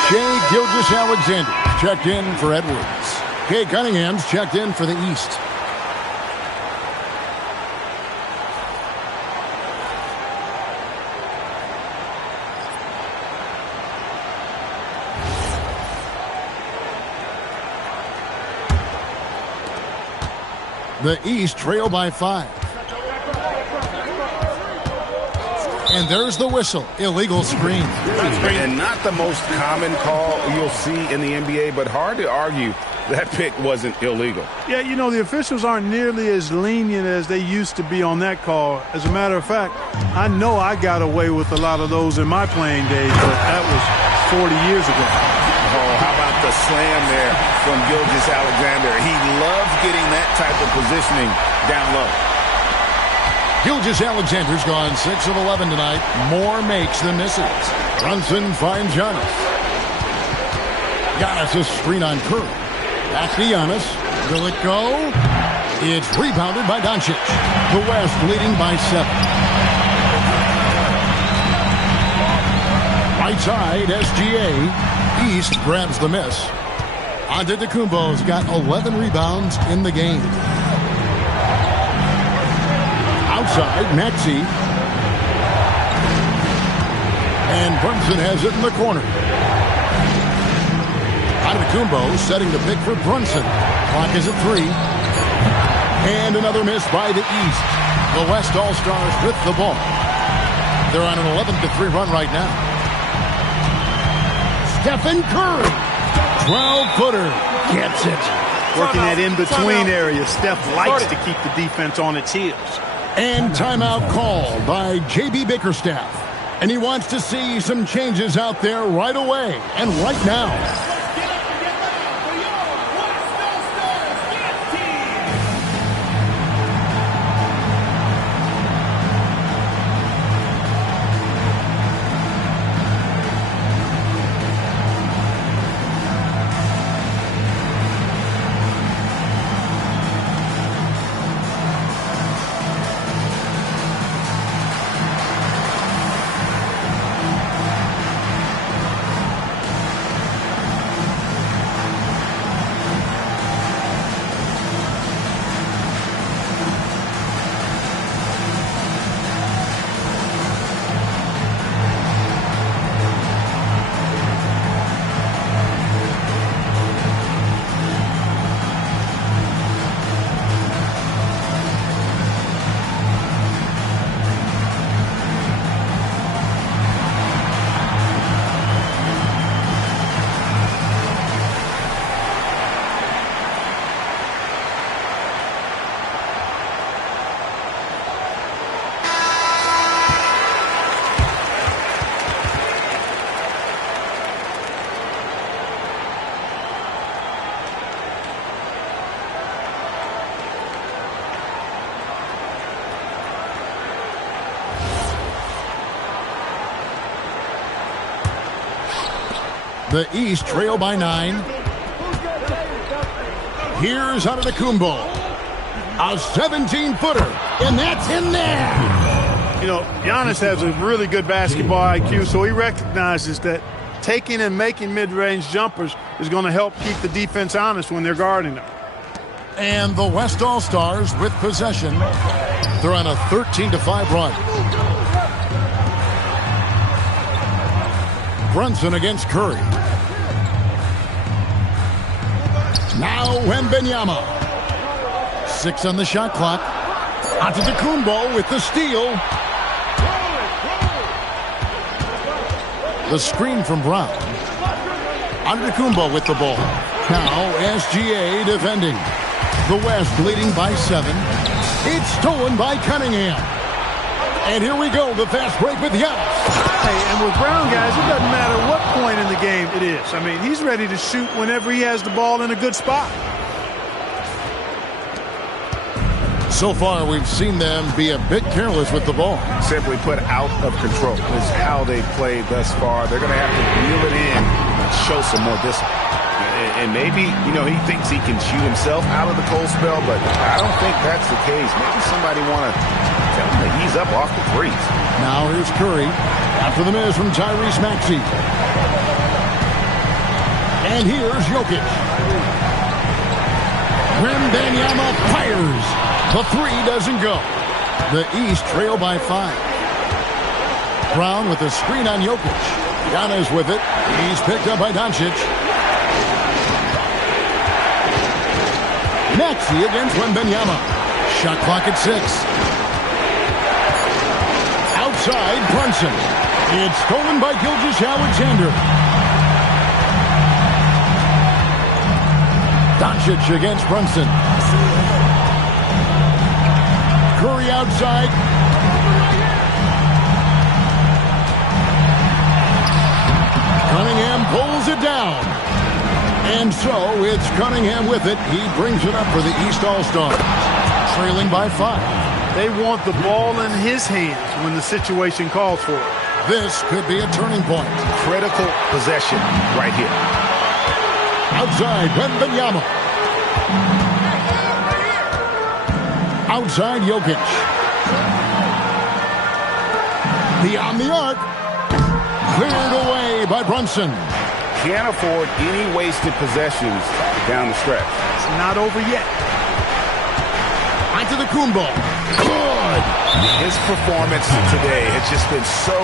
Shea Gilgeous-Alexander checked in for Edwards. Kay Cunningham's checked in for the East. The East trail by 5. And there's the whistle. Illegal screen. And not the most common call you'll see in the NBA, but hard to argue that pick wasn't illegal. Yeah, you know, the officials aren't nearly as lenient as they used to be on that call. As a matter of fact, I know I got away with a lot of those in my playing days, but that was 40 years ago. Oh, how about the slam there from Gilgeous-Alexander? He loves getting that type of positioning down low. Gilgeous-Alexander's gone 6 of 11 tonight. More makes than misses. Brunson finds Giannis. Giannis a screen on Curry. Back to Giannis. Will it go? It's rebounded by Doncic. The West leading by 7. Right side, SGA. East grabs the miss. Antetokounmpo's got 11 rebounds in the game. Outside, Maxey. And Brunson has it in the corner. Antetokounmpo setting the pick for Brunson. Clock is at 3. And another miss by the East. The West All-Stars with the ball. They're on an 11-3 run right now. Stephen Curry. 12-footer. Gets it. Working that in-between area. Steph likes to keep the defense on its heels. And timeout called by J.B. Bickerstaff. And he wants to see some changes out there right away and right now. The East trail by 9. Here's Antetokounmpo. A 17-footer. And that's in there. You know, Giannis has a really good basketball IQ, so he recognizes that taking and making mid-range jumpers is going to help keep the defense honest when they're guarding them. And the West All-Stars with possession. They're on a 13-5 run. Brunson against Curry. Now Wembanyama. 6 on the shot clock. Antetokounmpo with the steal. The screen from Brown. Antetokounmpo with the ball. Now SGA defending. The West leading by 7. It's stolen by Cunningham. And here we go, the fast break with Giannis. Hey, and with Brown, guys, it doesn't matter what point in the game it is. I mean, he's ready to shoot whenever he has the ball in a good spot. So far, we've seen them be a bit careless with the ball. Simply put, out of control is how they've played thus far. They're going to have to reel it in and show some more discipline. And maybe, you know, he thinks he can shoot himself out of the cold spell, but I don't think that's the case. Maybe somebody want to tell him to ease up off the threes. Now here's Curry after the miss from Tyrese Maxey. And here's Jokic. Wembanyama fires. The three doesn't go. The East trail by 5. Brown with a screen on Jokic. Giannis with it. He's picked up by Doncic. Maxey against Wembanyama. Shot clock at 6. Outside, Brunson. It's stolen by Gilgeous-Alexander. Doncic against Brunson. Curry outside. Cunningham pulls it down. And so it's Cunningham with it. He brings it up for the East All-Stars. Trailing by 5. They want the ball in his hands when the situation calls for it. This could be a turning point. Critical possession right here. Outside, Wembanyama. Outside, Jokic. Beyond the arc. Cleared away by Brunson. Can't afford any wasted possessions down the stretch. It's not over yet. Onto the Kumbo. Good. His performance today has just been so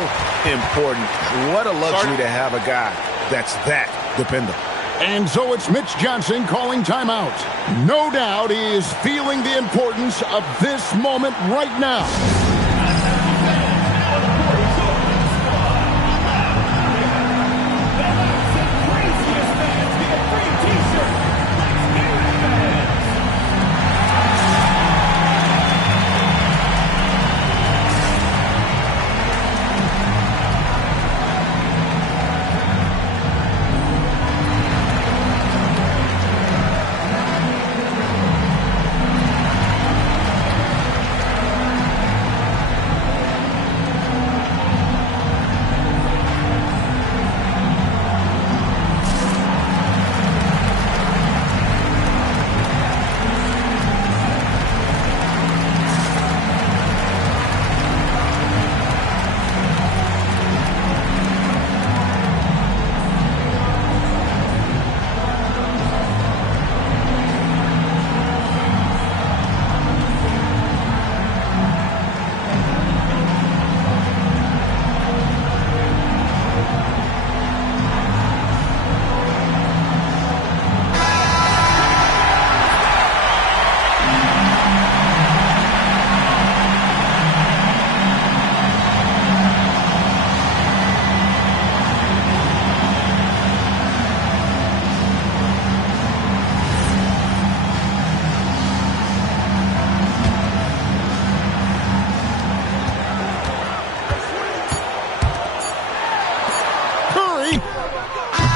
important. What a luxury to have a guy that's that dependable. And so it's Mitch Johnson calling timeout. No doubt he is feeling the importance of this moment right now.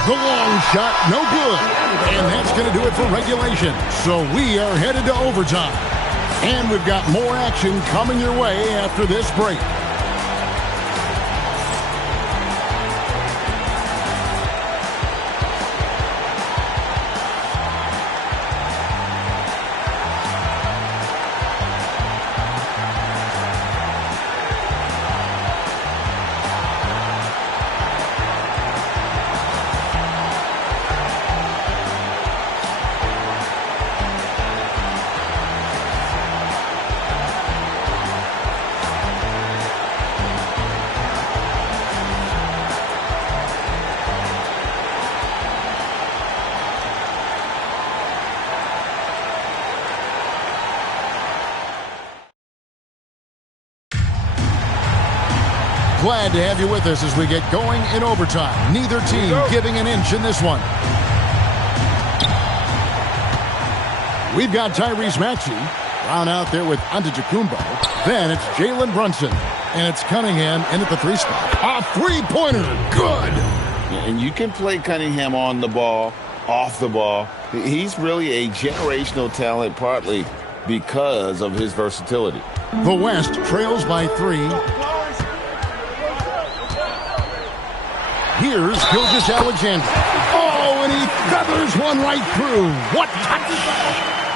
The long shot, no good. And that's going to do it for regulation. So we are headed to overtime. And we've got more action coming your way after this break. Glad to have you with us as we get going in overtime. Neither team giving an inch in this one. We've got Tyrese Maxey. Brown out there with Antetokounmpo. Then it's Jalen Brunson. And it's Cunningham in at the 3 spot. A three-pointer. Good. And you can play Cunningham on the ball, off the ball. He's really a generational talent, partly because of his versatility. The West trails by 3. Here's Gilgeous-Alexander. Oh, and he feathers one right through. What touch!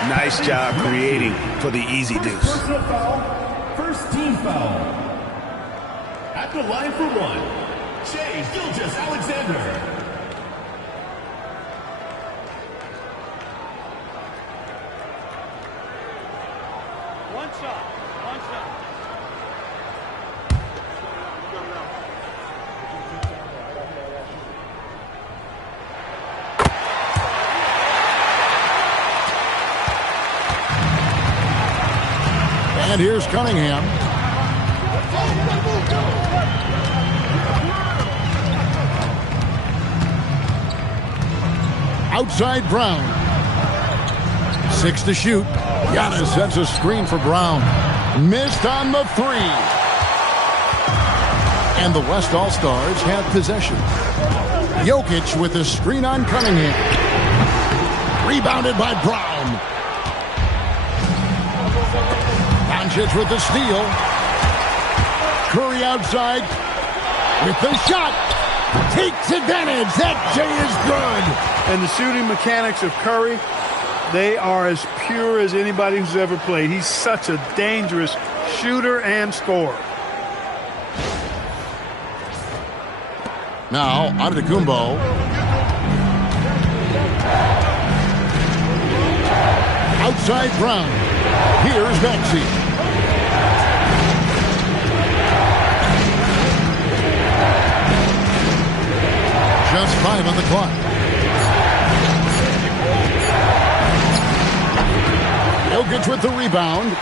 Nice job creating for the easy deuce. Personal foul. First team foul. At the line for 1, Shai Gilgeous-Alexander. And here's Cunningham. Outside Brown. 6 to shoot. Giannis sets a screen for Brown. Missed on the 3. And the West All-Stars have possession. Jokic with a screen on Cunningham. Rebounded by Brown. Doncic with the steal. Curry outside with the shot. Takes advantage. That J is good. And the shooting mechanics of Curry, they are as pure as anybody who's ever played. He's such a dangerous shooter and scorer. Now, Antetokounmpo. Outside Brown. Here's Maxey. Just 5 on the clock. Jokic with the rebound.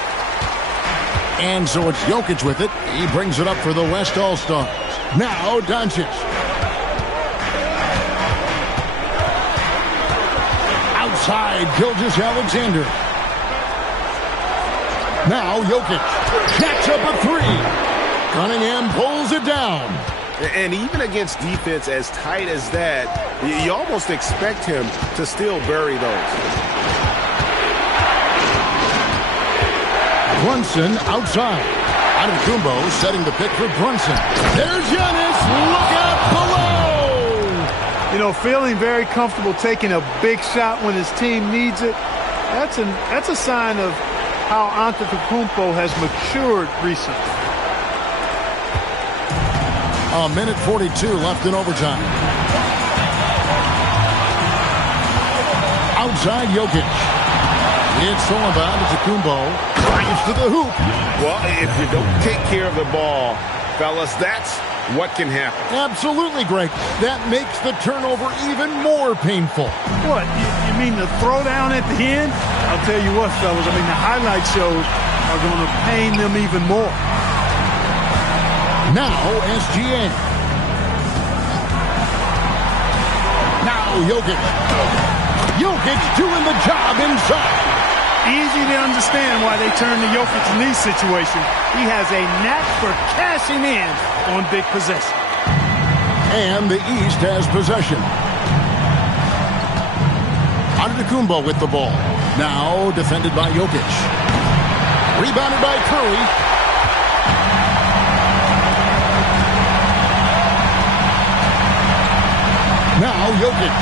And so it's Jokic with it. He brings it up for the West All-Stars. Now Doncic. Outside, Gilgeous-Alexander. Now Jokic. Jacks up a 3. Cunningham pulls it down. And even against defense as tight as that, you almost expect him to still bury those. Brunson outside. Antetokounmpo setting the pick for Brunson. There's Giannis. Look out below. You know, feeling very comfortable taking a big shot when his team needs it. That's a sign of how Antetokounmpo has matured recently. A minute 42 left in overtime. Outside Jokic. It's all about Antetokounmpo. Drives to the hoop. Well, if you don't take care of the ball, fellas, that's what can happen. Absolutely, Greg. That makes the turnover even more painful. What? You mean the throwdown at the end? I'll tell you what, fellas. I mean, the highlight shows are going to pain them even more. Now SGA. Now Jokic. Jokic doing the job inside. Easy to understand why they turn to Jokic in these situations. He has a knack for cashing in on big possession. And the East has possession. Antetokounmpo with the ball. Now defended by Jokic. Rebounded by Curry. Now Jokic.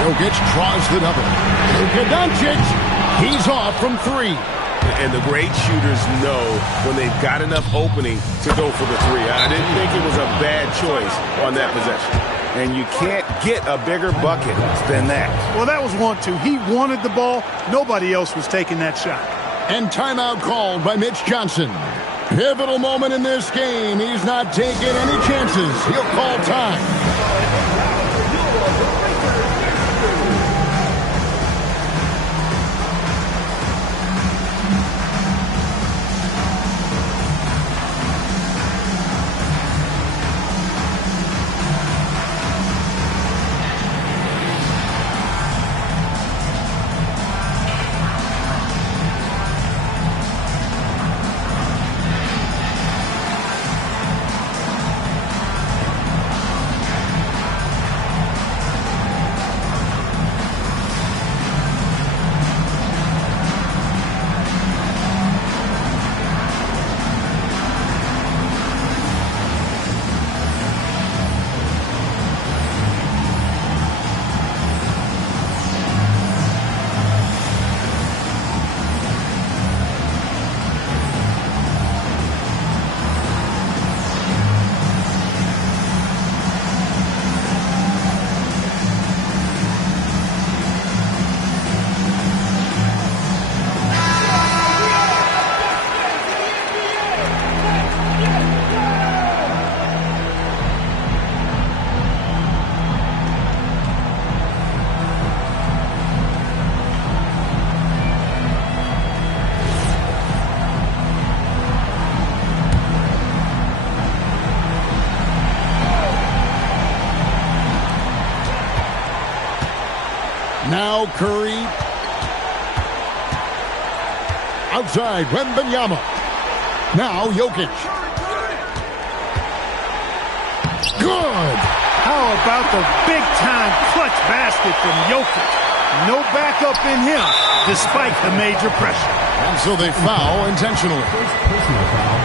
Jokic draws the double. Luka Doncic. He's off from 3. And the great shooters know when they've got enough opening to go for the 3. I didn't think it was a bad choice on that possession. And you can't get a bigger bucket than that. Well, that was 1-2. He wanted the ball. Nobody else was taking that shot. And timeout called by Mitch Johnson. Pivotal moment in this game. He's not taking any chances. He'll call time. Now Curry. Outside, Wembanyama. Now Jokic. Good. How about the big-time clutch basket from Jokic? No backup in him, despite the major pressure. And so they foul intentionally. First personal foul.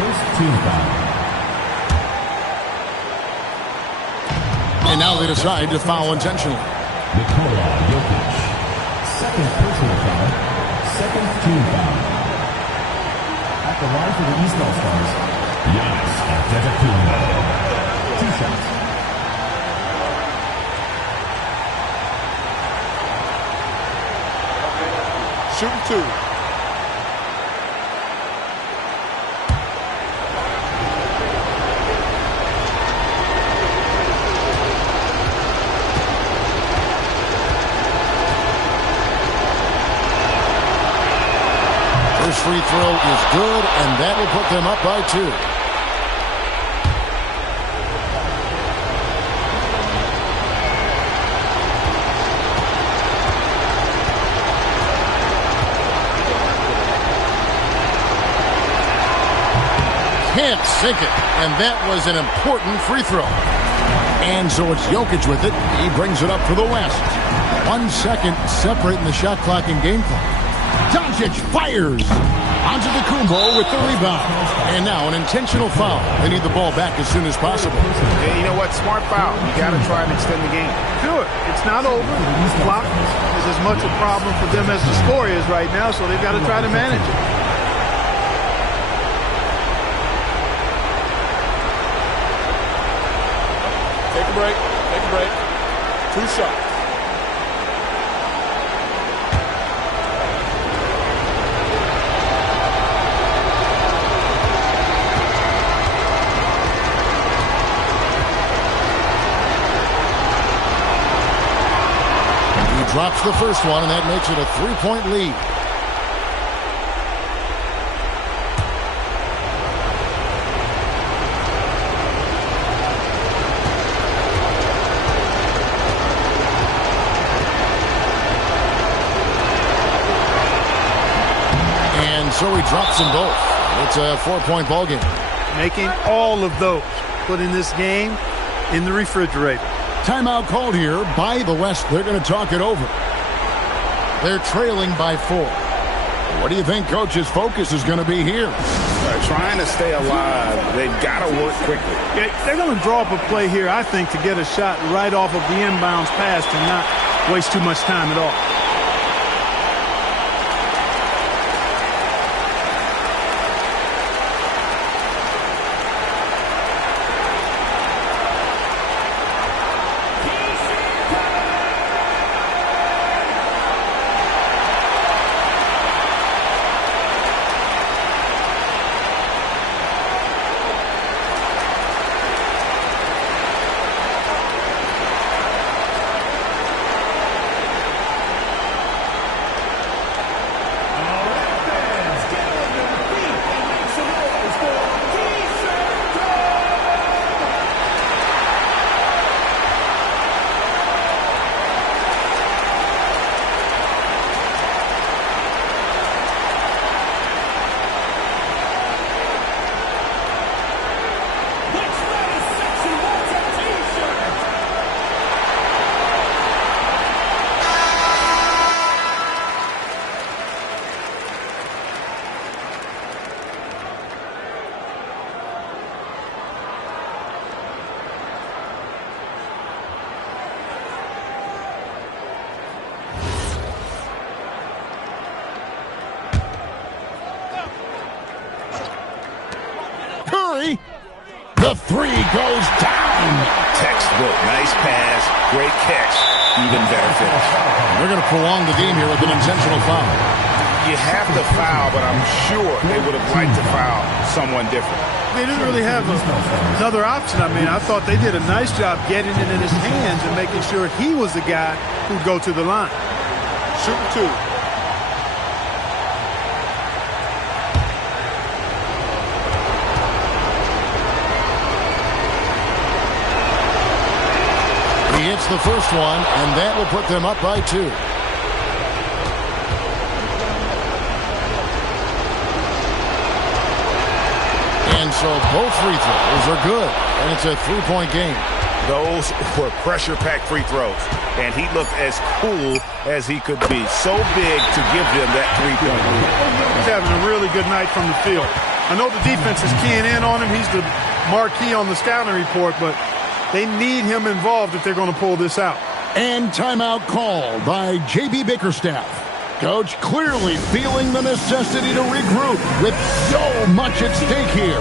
First team foul. And now they decide to foul intentionally. Nikola Jokic. Second personal foul. Second team foul. At the line for the East All-Stars, Giannis Antetokounmpo. 2 shots. Shooting 2. First free throw is good, and that will put them up by 2. Can't sink it, and that was an important free throw. And so it's Jokic with it. He brings it up for the West. 1 second separating the shot clock and game clock. Doncic fires onto the Kumbo with the rebound. And now an intentional foul. They need the ball back as soon as possible. And you know what? Smart foul. You got to try and extend the game. Do it. It's not over. The clock is as much a problem for them as the score is right now, so they've got to try to manage it. Take a break. Take a break. 2 shots. He drops the first one, and that makes it a 3-point lead. So he drops them both. It's a 4-point ball game. Making all of those. Putting this game in the refrigerator. Timeout called here by the West. They're going to talk it over. They're trailing by 4. What do you think Coach's focus is going to be here? Trying to stay alive. They've got to work quickly. They're going to draw up a play here, I think, to get a shot right off of the inbounds pass and not waste too much time at all. The 3 goes down. Textbook. Nice pass. Great catch. Even better finish. They're going to prolong the game here with an intentional foul. You have to foul, but I'm sure they would have liked to foul someone different. They didn't really have another option. I mean, I thought they did a nice job getting it in his hands and making sure he was the guy who'd go to the line. Shooting 2. He He hits the first one, and that will put them up by 2. And so both free throws are good, and it's a 3-point game. Those were pressure-packed free throws, and he looked as cool as he could be. So big to give them that 3-point lead. He's having a really good night from the field. I know the defense is keying in on him. He's the marquee on the scouting report, but they need him involved if they're going to pull this out. And timeout called by J.B. Bickerstaff. Coach clearly feeling the necessity to regroup with so much at stake here.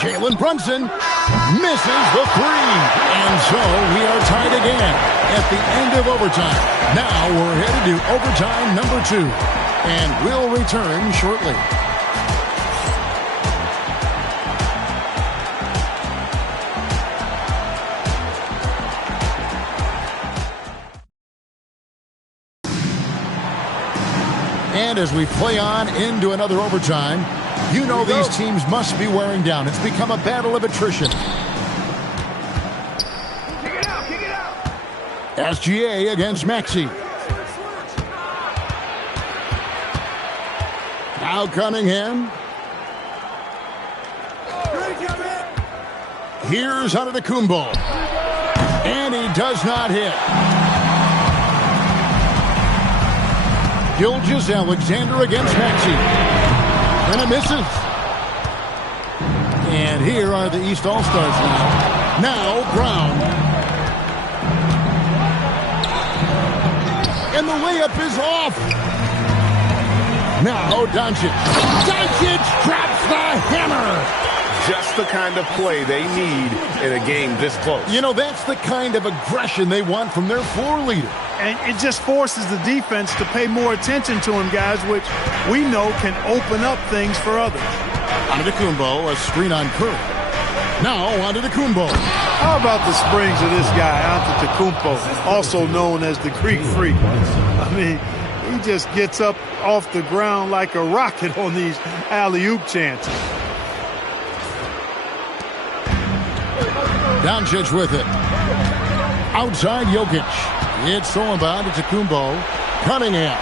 Jalen Brunson misses the 3. And so we are tied again at the end of overtime. Now we're headed to overtime number 2. And we'll return shortly. And as we play on into another overtime, you know these teams must be wearing down. It's become a battle of attrition. Kick it out. SGA against Maxey. Now Cunningham. Here's Antetokounmpo. And he does not hit. Gilgeous-Alexander against Maxey. And it misses. And here are the East All-Stars now. Now Brown. And the layup is off. Now Doncic. Doncic drops the hammer. Just the kind of play they need in a game this close. You know, that's the kind of aggression they want from their floor leader. And it just forces the defense to pay more attention to him, guys, which we know can open up things for others. Antetokounmpo, a screen on Curry. Now Antetokounmpo. How about the springs of this guy, Antetokounmpo, also known as the Greek Freak? I mean, he just gets up off the ground like a rocket on these alley-oop chances. Doncic with it. Outside Jokic. It's all about Antetokounmpo. Cunningham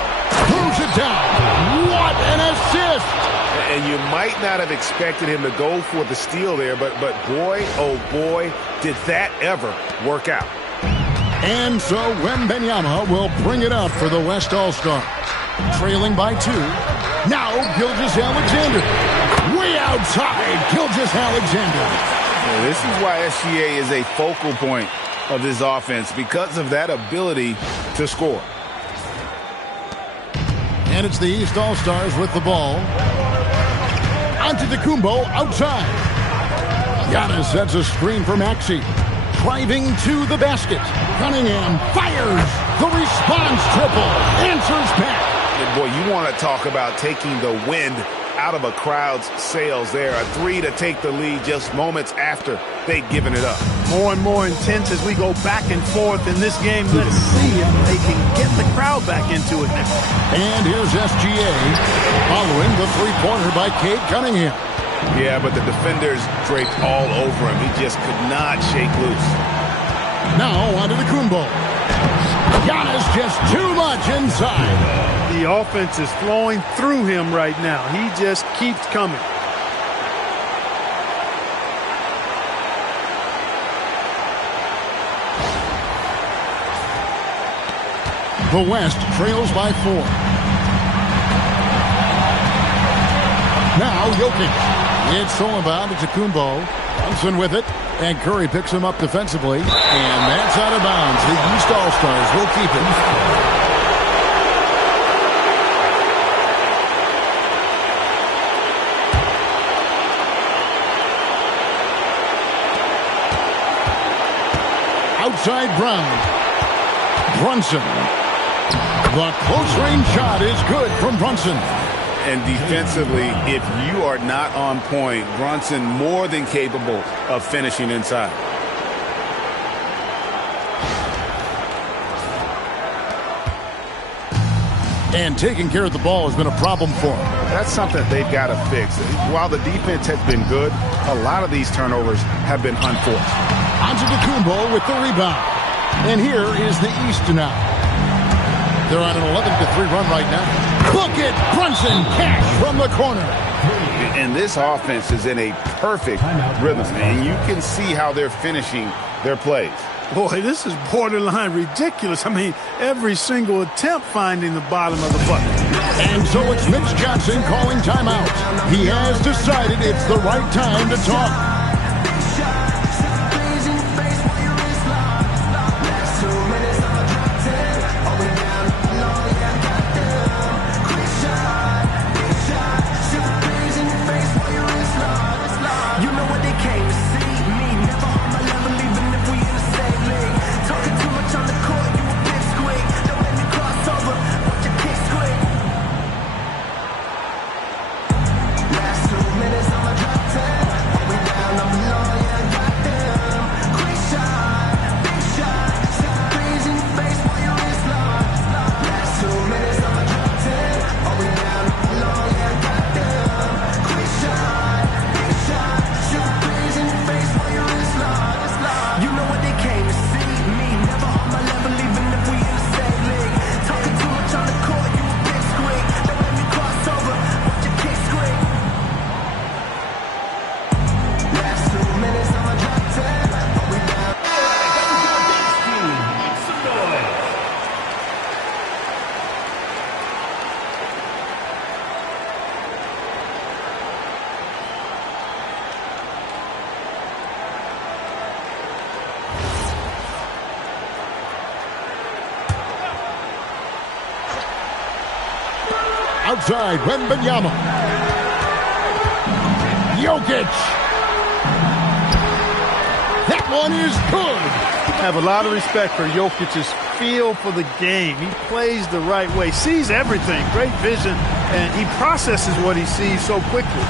throws it down. What an assist! And you might not have expected him to go for the steal there, but boy, oh boy, did that ever work out. And so Wembanyama will bring it up for the West All-Stars. Trailing by 2. Now Gilgeous-Alexander. Way outside Gilgeous-Alexander. This is why SGA is a focal point of this offense, because of that ability to score. And it's the East All-Stars with the ball. Antetokounmpo outside. Giannis sets a screen for Maxey. Driving to the basket. Cunningham fires. The response triple. Answers back. And boy, you want to talk about taking the wind out of a crowd's sails there. A three to take the lead just moments after they'd given it up. More and more intense as we go back and forth in this game. Let's see if they can get the crowd back into it now. And here's SGA following the three-pointer by Cade Cunningham. Yeah, but the defenders draped all over him. He just could not shake loose. Now onto the Kumbo. Giannis just too much inside. The offense is flowing through him right now. He just keeps coming. The West trails by 4. Now Jokic. It's thrown about to Kumbo. Brunson with it. And Curry picks him up defensively. And that's out of bounds. The East All-Stars will keep it. Outside Brown. Brunson. The close-range shot is good from Brunson. And defensively, if you are not on point, Brunson more than capable of finishing inside. And taking care of the ball has been a problem for him. That's something they've got to fix. While the defense has been good, a lot of these turnovers have been unforced. Onto Kumbo with the rebound. And here is the East now. They're on an 11-3 run right now. Look at Brunson cash from the corner. And this offense is in a perfect rhythm, and you can see how they're finishing their plays. Boy, this is borderline ridiculous. I mean, every single attempt finding the bottom of the bucket. And so it's Mitch Johnson calling timeout. He has decided it's the right time to talk. Outside, Wembanyama. Jokic. That one is good. I have a lot of respect for Jokic's feel for the game. He plays the right way, sees everything, great vision, and he processes what he sees so quickly.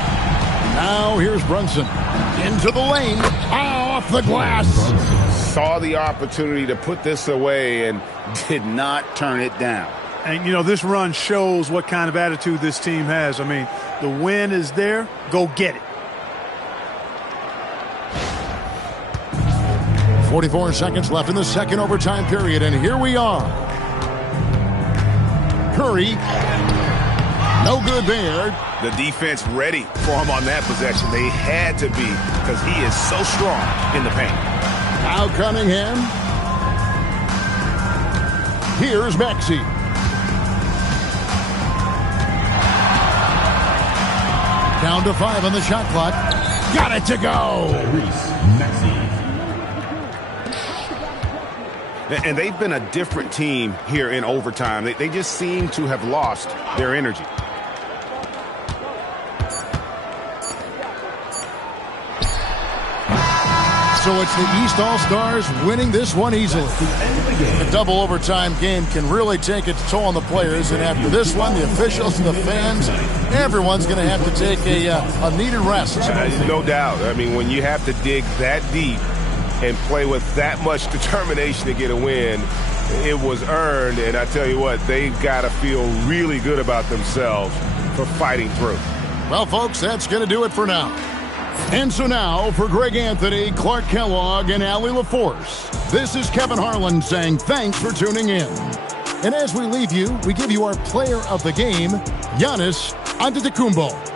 Now here's Brunson. Into the lane, off the glass. Saw the opportunity to put this away and did not turn it down. And, you know, this run shows what kind of attitude this team has. I mean, the win is there. Go get it. 44 seconds left in the second overtime period, and here we are. Curry. No good there. The defense ready for him on that possession. They had to be because he is so strong in the paint. Now Cunningham. Here's Maxey. Down to 5 on the shot clock. Got it to go. And they've been a different team here in overtime. They just seem to have lost their energy. So it's the East All-Stars winning this one easily. A double overtime game can really take its toll on the players, and after this one, the officials and the fans, everyone's going to have to take a needed rest. No doubt. I mean, when you have to dig that deep and play with that much determination to get a win, it was earned, and I tell you what, they've got to feel really good about themselves for fighting through. Well, folks, that's going to do it for now. And so now, for Greg Anthony, Clark Kellogg, and Allie LaForce, this is Kevin Harlan saying thanks for tuning in. And as we leave you, we give you our player of the game, Giannis Antetokounmpo.